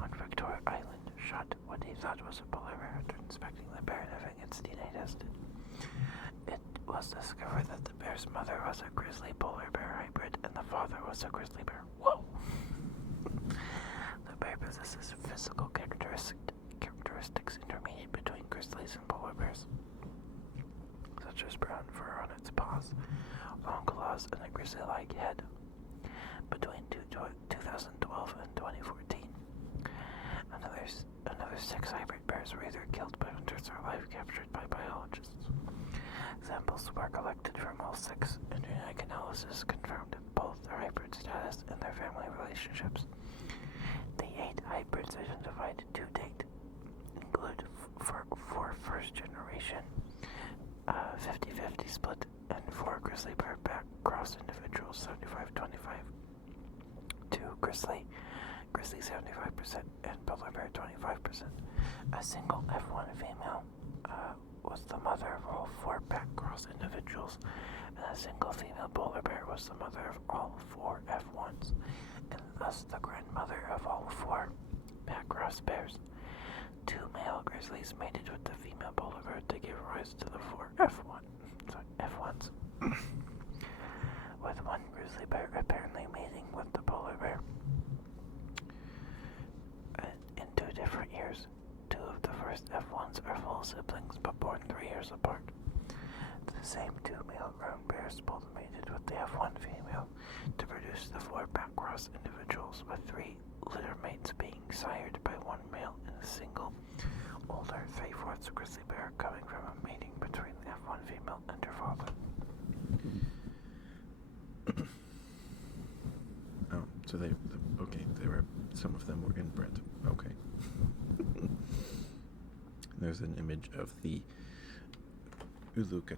on Victoria Island shot what he thought was a polar bear after inspecting the bear and having its DNA tested. It was discovered that the bear's mother was a grizzly polar bear hybrid and the father was a grizzly bear. Whoa! The bear possesses physical characteristics intermediate between grizzlies and polar bears, such as brown fur on its paws, long claws, and a grizzly-like head. Between 2012 and 2014, another 6 hybrid bears were either killed by hunters or live captured by biologists. Samples were collected from all 6, and genetic analysis confirmed both their hybrid status and their family relationships. The 8 hybrids identified to date include 4 first-generation 50-50 split and 4 grizzly bear back cross individuals, 75-25, 2 grizzly 75% and polar bear 25%. A single F1 female was the mother of all 4 back-cross individuals, and a single female polar bear was the mother of all 4 F1s, and thus the grandmother of all 4 back-cross bears. 2 male grizzlies mated with the female polar bear to give rise to the 4 F1s, with one grizzly bear apparently mating with the polar bear in 2 different years. 2 of the first F1s are full siblings, but born 3 years apart. The same 2 male grown bears both mated with the F1 female to produce the 4 back-cross individuals, with 3 litter mates being sired by 1 male and a single older 3/4 grizzly bear coming from a mating between the F1 female and her father. Oh, so some of them were inbred. Okay. There's an image of the Uluk.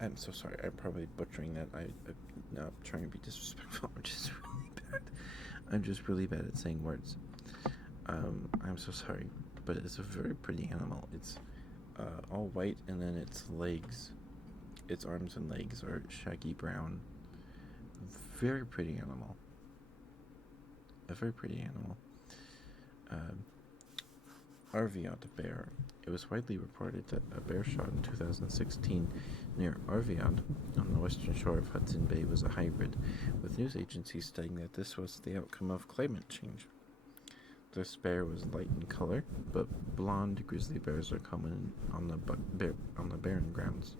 I'm so sorry. I'm probably butchering that. I'm not trying to be disrespectful. I'm just really bad at saying words. I'm so sorry, but it's a very pretty animal. It's all white, and then its legs, its arms and legs are shaggy brown. Very pretty animal. A very pretty animal. Arviat bear. It was widely reported that a bear shot in 2016 near Arviat on the western shore of Hudson Bay was a hybrid, with news agencies stating that this was the outcome of climate change. This bear was light in color, but blonde grizzly bears are common on the barren grounds.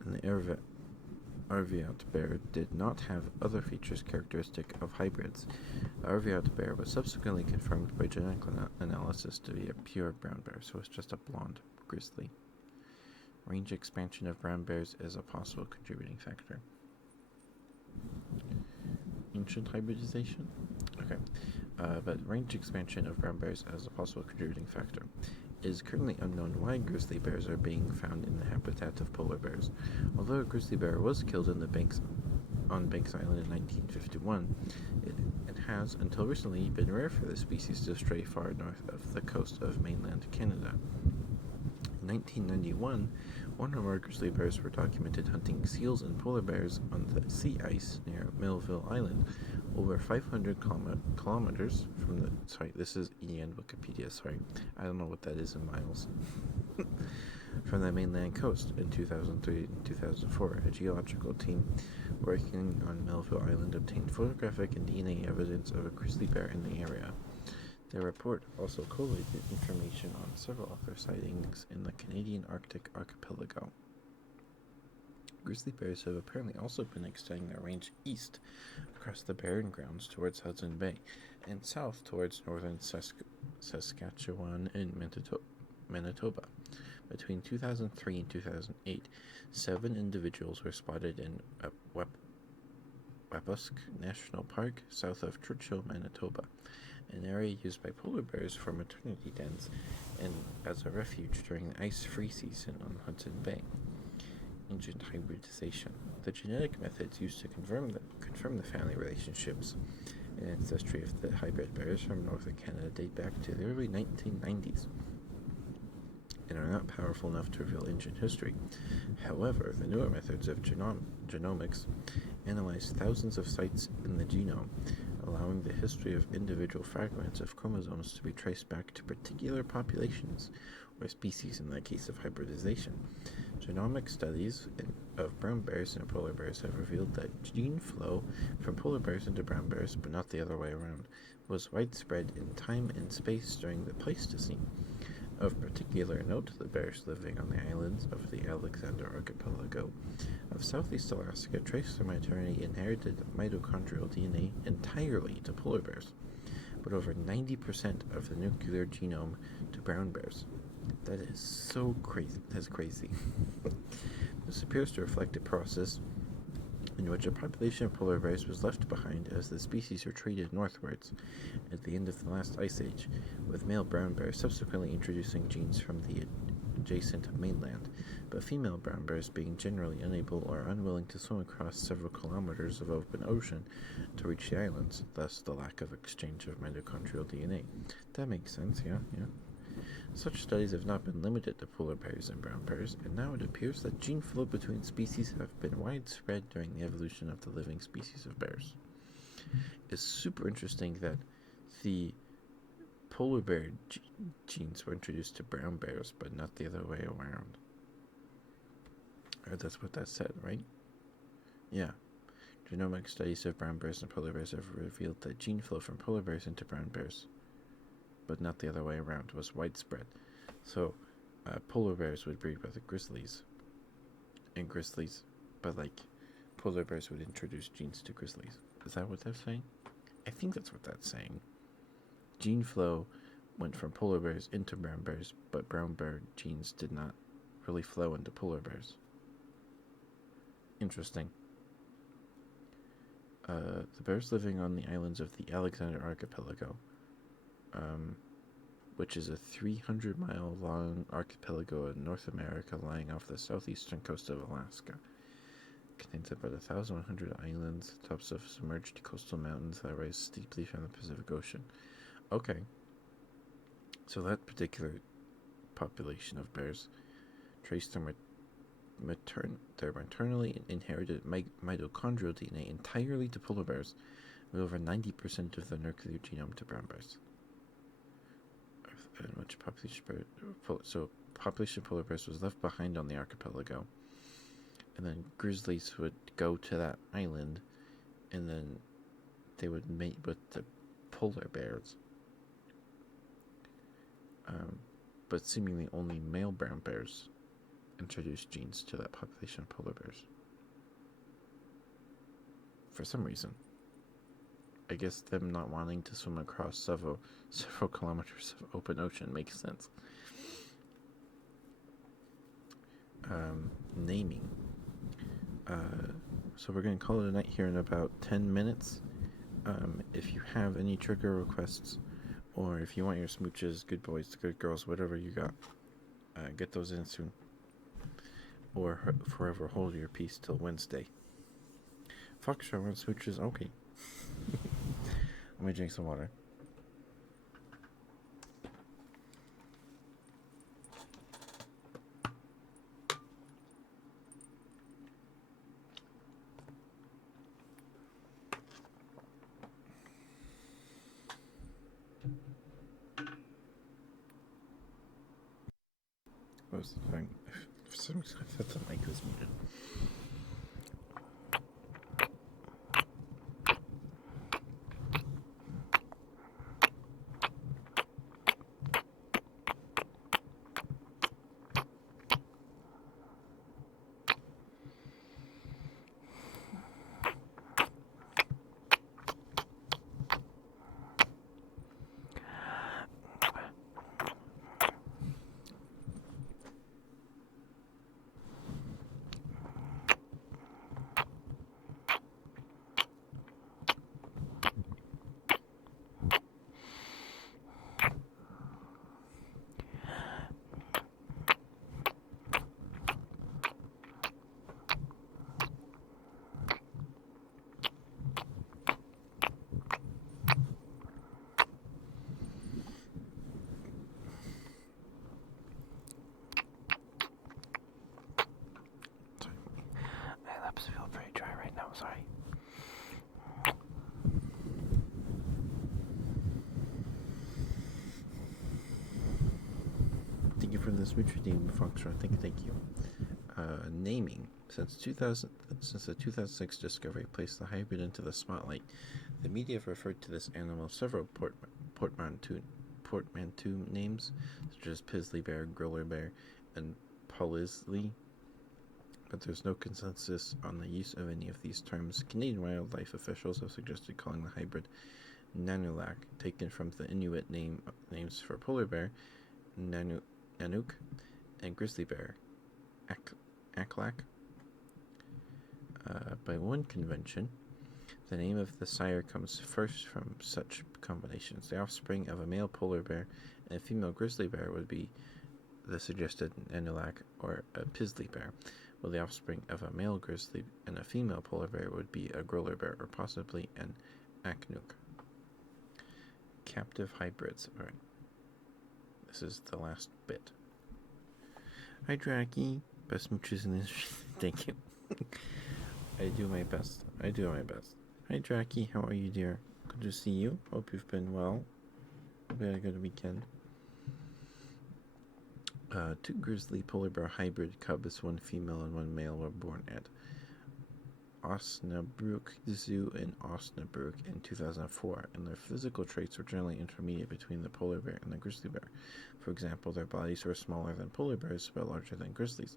And the Arviat bear did not have other features characteristic of hybrids. The Arviat bear was subsequently confirmed by genetic analysis to be a pure brown bear, so it's just a blonde grizzly. Range expansion of brown bears is a possible contributing factor. Ancient hybridization? Okay. But range expansion of brown bears as a possible contributing factor. It is currently unknown why grizzly bears are being found in the habitat of polar bears. Although a grizzly bear was killed on Banks Island in 1951, it has, until recently, been rare for the species to stray far north of the coast of mainland Canada. In 1991, one or more grizzly bears were documented hunting seals and polar bears on the sea ice near Melville Island, over 500 kilometers from the... Sorry, this is EN Wikipedia, sorry. I don't know what that is in miles. From the mainland coast. In 2003 and 2004, a geological team working on Melville Island obtained photographic and DNA evidence of a grizzly bear in the area. Their report also collated information on several other sightings in the Canadian Arctic archipelago. Grizzly bears have apparently also been extending their range east across the barren grounds towards Hudson Bay and south towards northern Saskatchewan and Manitoba. Between 2003 and 2008, 7 individuals were spotted in Wabusk National Park, south of Churchill, Manitoba, an area used by polar bears for maternity dens and as a refuge during the ice-free season on Hudson Bay. Ancient hybridization. The genetic methods used to confirm the family relationships and ancestry of the hybrid bears from northern Canada date back to the early 1990s and are not powerful enough to reveal ancient history. However, the newer methods of genomics analyze thousands of sites in the genome, allowing the history of individual fragments of chromosomes to be traced back to particular populations or species in the case of hybridization. Genomic studies of brown bears and polar bears have revealed that gene flow from polar bears into brown bears, but not the other way around, was widespread in time and space during the Pleistocene. Of particular note, the bears living on the islands of the Alexander Archipelago of southeast Alaska trace their maternity inherited mitochondrial DNA entirely to polar bears, but over 90% of the nuclear genome to brown bears. That is so crazy. That's crazy. This appears to reflect a process in which a population of polar bears was left behind as the species retreated northwards at the end of the last ice age, with male brown bears subsequently introducing genes from the adjacent mainland, but female brown bears being generally unable or unwilling to swim across several kilometers of open ocean to reach the islands, thus the lack of exchange of mitochondrial DNA. That makes sense, yeah. Such studies have not been limited to polar bears and brown bears, and now it appears that gene flow between species have been widespread during the evolution of the living species of bears. It's super interesting that the polar bear genes were introduced to brown bears, but not the other way around. Or that's what that said, right? Yeah. Genomic studies of brown bears and polar bears have revealed that gene flow from polar bears into brown bears, but not the other way around, was widespread. So, polar bears would breed with the grizzlies, and grizzlies, but like, polar bears would introduce genes to grizzlies. Is that what they're saying? I think that's what that's saying. Gene flow went from polar bears into brown bears, but brown bear genes did not really flow into polar bears. Interesting. The bears living on the islands of the Alexander Archipelago, which is a 300-mile-long archipelago in North America lying off the southeastern coast of Alaska. Contains about 1,100 islands, tops of submerged coastal mountains that rise steeply from the Pacific Ocean. Okay. So that particular population of bears traced their maternally inherited mitochondrial DNA entirely to polar bears, with over 90% of the nuclear genome to brown bears. And much population of polar bears was left behind on the archipelago, and then grizzlies would go to that island, and then they would mate with the polar bears. But seemingly only male brown bears introduced genes to that population of polar bears. For some reason. I guess them not wanting to swim across several kilometers of open ocean makes sense. Naming. So we're going to call it a night here in about 10 minutes. If you have any trigger requests, or if you want your smooches, good boys, good girls, whatever you got, get those in soon. Or forever hold your peace till Wednesday. Foxtrot wants smooches? Okay. Let me drink some water. What was the thing? For some reason, I thought the mic was muted. My lips feel pretty dry right now, sorry. Thank you for the smooch redeem, Foxtrot. Thank you. Naming. Since the 2006 discovery placed the hybrid into the spotlight, the media have referred to this animal several portmanteau names, such as Pizzly bear, Griller bear, and Paulisley, but there's no consensus on the use of any of these terms. Canadian wildlife officials have suggested calling the hybrid Nanulak, taken from the Inuit names for polar bear, Nanook, and grizzly bear, Aklak. By one convention, the name of the sire comes first from such combinations. The offspring of a male polar bear and a female grizzly bear would be the suggested Nanook or a Pizzly bear, while the offspring of a male grizzly and a female polar bear would be a growler bear or possibly an Aknuk. Captive hybrids. Alright. This is the last bit. Hi, Draki. Best mooches in the industry. Thank you. I do my best. Hi, Draki. How are you, dear? Good to see you. Hope you've been well. Hope you had a good weekend. 2 grizzly polar bear hybrid cubs, 1 female and 1 male, were born at Osnabrück Zoo in Osnabrück in 2004, and their physical traits were generally intermediate between the polar bear and the grizzly bear. For example, their bodies were smaller than polar bears but larger than grizzlies,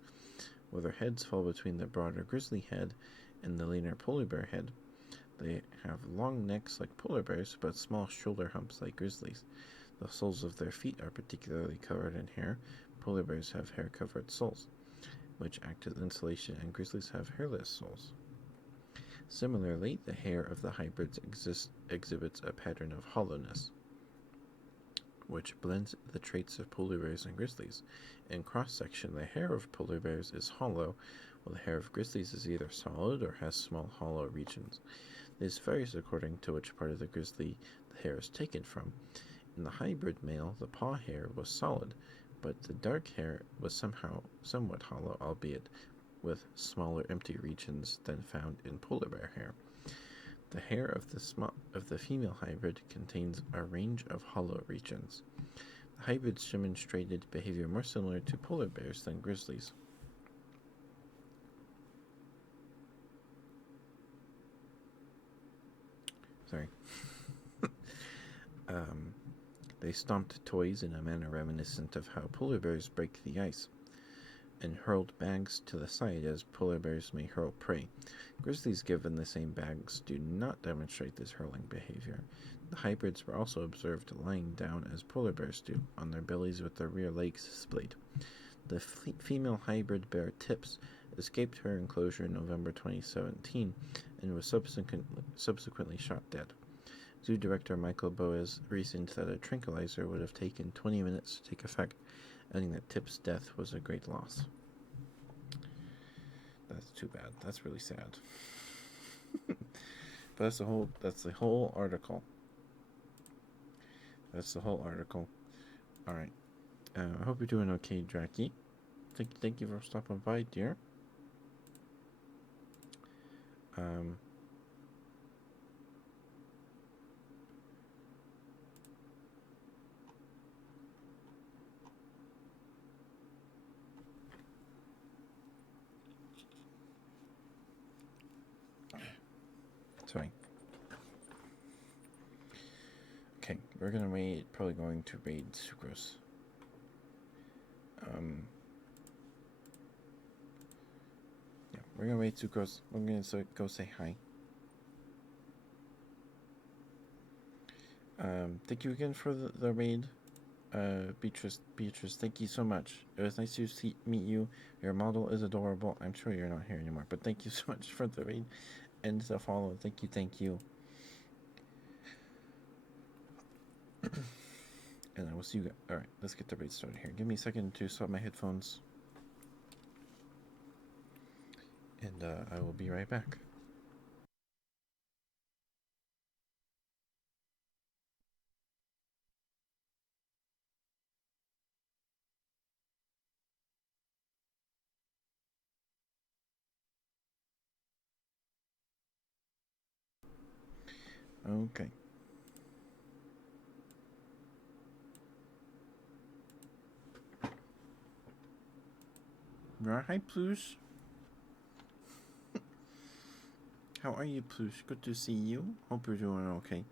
while their heads fall between the broader grizzly head and the leaner polar bear head. They have long necks like polar bears but small shoulder humps like grizzlies. The soles of their feet are particularly covered in hair. Polar bears have hair-covered soles, which act as insulation, and grizzlies have hairless soles. Similarly, the hair of the hybrids exhibits a pattern of hollowness, which blends the traits of polar bears and grizzlies. In cross-section, the hair of polar bears is hollow, while the hair of grizzlies is either solid or has small hollow regions. This varies according to which part of the grizzly the hair is taken from. In the hybrid male, the paw hair was solid, but the dark hair was somewhat hollow, albeit with smaller empty regions than found in polar bear hair. The hair of the female hybrid contains a range of hollow regions. The hybrids demonstrated behavior more similar to polar bears than grizzlies. Sorry. They stomped toys in a manner reminiscent of how polar bears break the ice, and hurled bags to the side as polar bears may hurl prey. Grizzlies given the same bags do not demonstrate this hurling behavior. The hybrids were also observed lying down as polar bears do, on their bellies with their rear legs splayed. The female hybrid bear Tips escaped her enclosure in November 2017 and was subsequently shot dead. Zoo director Michael Boas reasoned that a tranquilizer would have taken 20 minutes to take effect, adding that Tip's death was a great loss. That's too bad. That's really sad. But that's the whole article. That's the whole article. Alright. I hope you're doing okay, Draki. Thank you for stopping by, dear. Sorry. Okay, we're probably going to raid Sucrose. Yeah, we're gonna raid Sucrose. We're gonna go say hi. Thank you again for the raid, Beatrice, thank you so much. It was nice to meet you. Your model is adorable. I'm sure you're not here anymore, but thank you so much for the raid and the follow. Thank you. And I will see you guys. Alright, let's get the raid started here. Give me a second to swap my headphones. And I will be right back. Okay. Hi, Ploosh. How are you, Ploosh? Good to see you. Hope you're doing okay.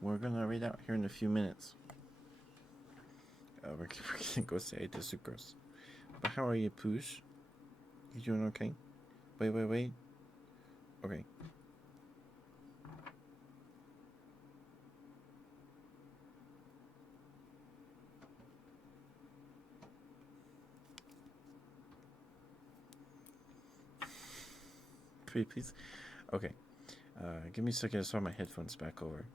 We're gonna read out here in a few minutes. We're gonna go say hi to Sucrose. But how are you, Ploosh? You doing okay? Wait. Okay. Please. Okay. Give me a second to swap my headphones back over.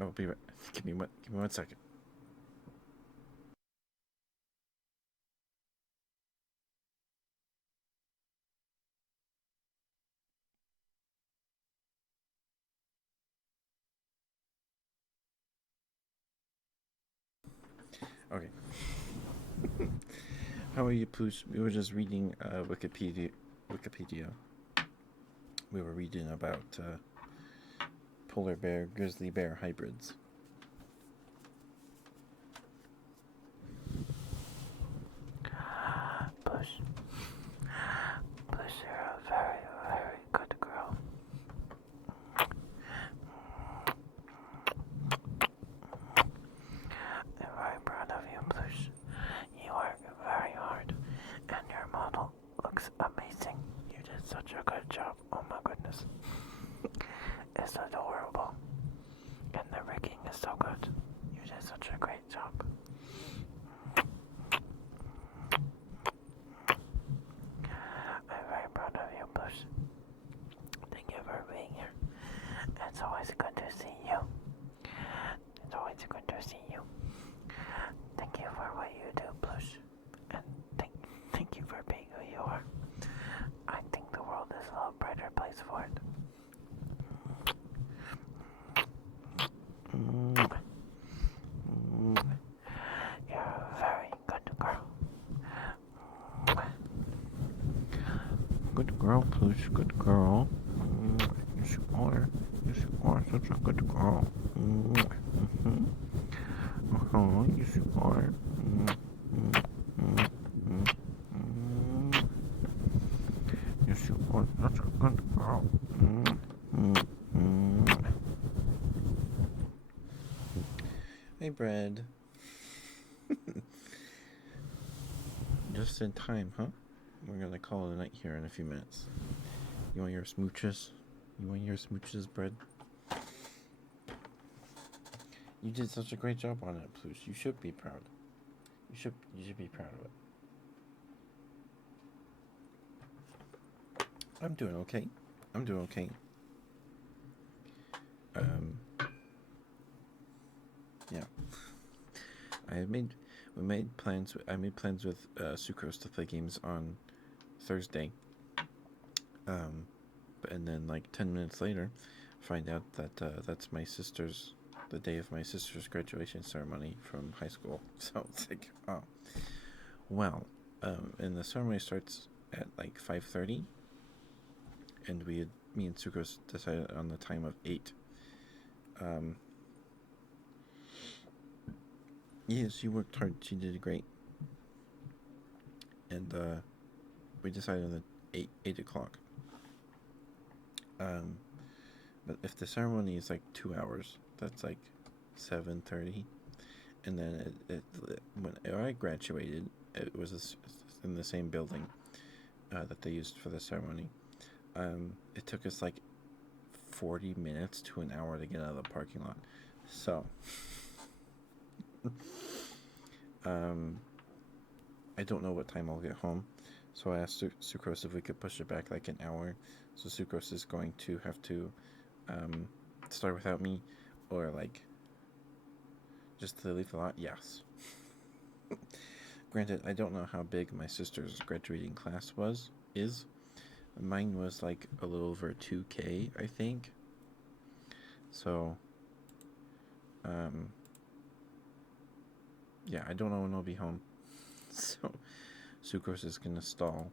I'll be right. Give me one second. How are you, Pooch? We were just reading Wikipedia. Wikipedia. We were reading about polar bear, grizzly bear hybrids. Push. Push, you're a very, very good girl. I'm very proud of you, Plush. You work very hard, and your model looks amazing. You did such a good job. Oh my goodness. It's adorable. And the rigging is so good. You did such a great job. I'm very proud of you, Plush. Thank you for being here. It's always good to see you. It's always good to see you. Thank you for what you do, Plush. And thank you for being who you are. I think the world is a little brighter place for it. You're a very good girl. Good girl, Plush. Good girl. Yes, you are. Yes, you are such a good girl. Yes, you are. Yes, you are such a good girl. Hey, Brad. Just in time, huh? We're gonna call it a night here in a few minutes. You want your smooches? You want your smooches, Brad? You did such a great job on it, Plush. You should be proud. You should be proud of it. I'm doing okay. I'm doing okay. Yeah. I made plans with Sucrose to play games on Thursday. And then like 10 minutes later, find out that that's the day of my sister's graduation ceremony from high school. So it's like, oh, well, and the ceremony starts at like 5:30, and me and Sucrose decided on the time of 8. Yeah, she worked hard. She did great, and we decided on the 8 o'clock. But if the ceremony is like 2 hours, that's like 7:30, and then when I graduated, it was in the same building that they used for the ceremony. It took us like 40 minutes to an hour to get out of the parking lot. So, I don't know what time I'll get home. So I asked Sucrose if we could push it back like an hour. So Sucrose is going to have to start without me, or like just to leave the lot. Yes. Granted, I don't know how big my sister's graduating class is. Mine was like a little over 2K, I think. So, yeah, I don't know when I'll be home. So, Sucrose is gonna stall,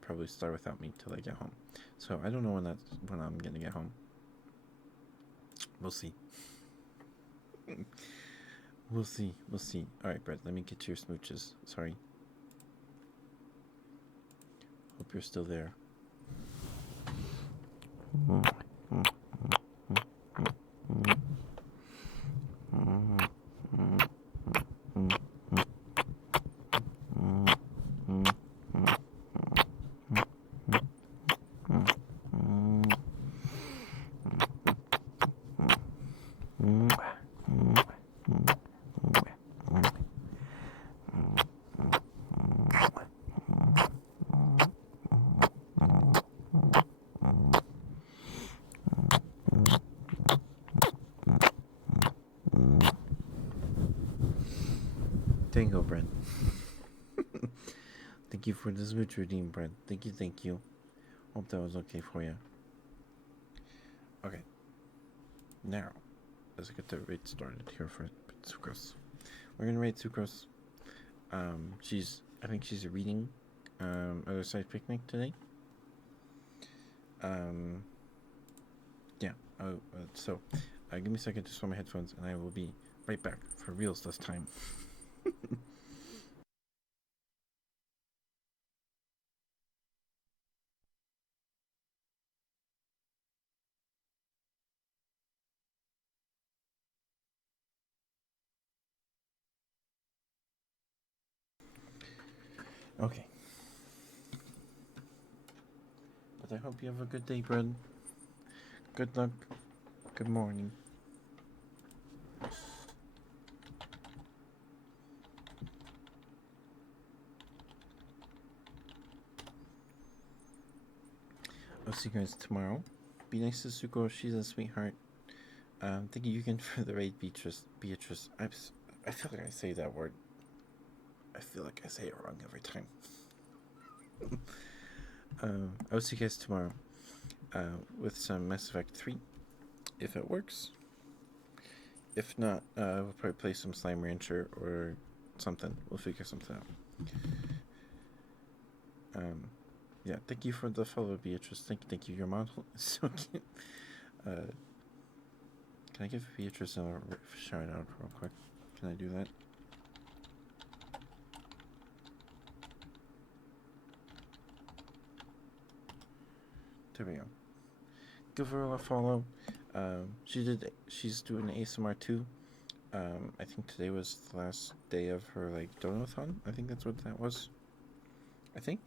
probably start without me till I get home. So I don't know when I'm gonna get home. We'll see. We'll see. All right, Brett. Let me get your smooches. Sorry. Hope you're still there. Tango, Brent. Thank you for this rich redeem, Brent. Thank you. Hope that was okay for you. Okay. Now, let's get the rate started here for Sucrose. We're gonna rate Sucrose. I think she's reading Other Side Picnic today. Yeah. So, give me a second to swap my headphones, and I will be right back for reals this time. Okay. But I hope you have a good day, Brad. Good luck. Good morning. I'll see you guys tomorrow. Be nice to Suko. She's a sweetheart. Thank you again for the raid, Beatrice. I feel like I say that word. I feel like I say it wrong every time. I'll see you guys tomorrow with some Mass Effect 3, if it works. If not, we'll probably play some Slime Rancher or something. We'll figure something out. Yeah, thank you for the follow, Beatrice. Thank you. Your model is so cute. Can I give Beatrice a shout out real quick? Can I do that? There we go. Give her a follow. She's doing ASMR too. I think today was the last day of her donathon. I think that's what that was. I think.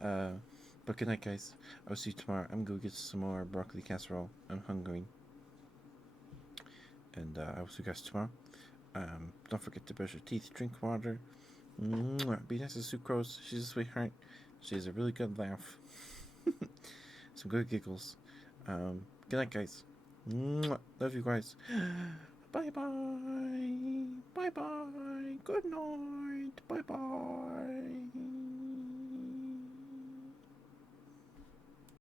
But good night, guys. I'll see you tomorrow. I'm gonna go get some more broccoli casserole. I'm hungry. And I will see you guys tomorrow. Don't forget to brush your teeth, drink water. Be nice to Sucrose. She's a sweetheart. She has a really good laugh. Some good giggles. Good night, guys. Love you guys. Bye bye. Bye bye. Good night. Bye bye.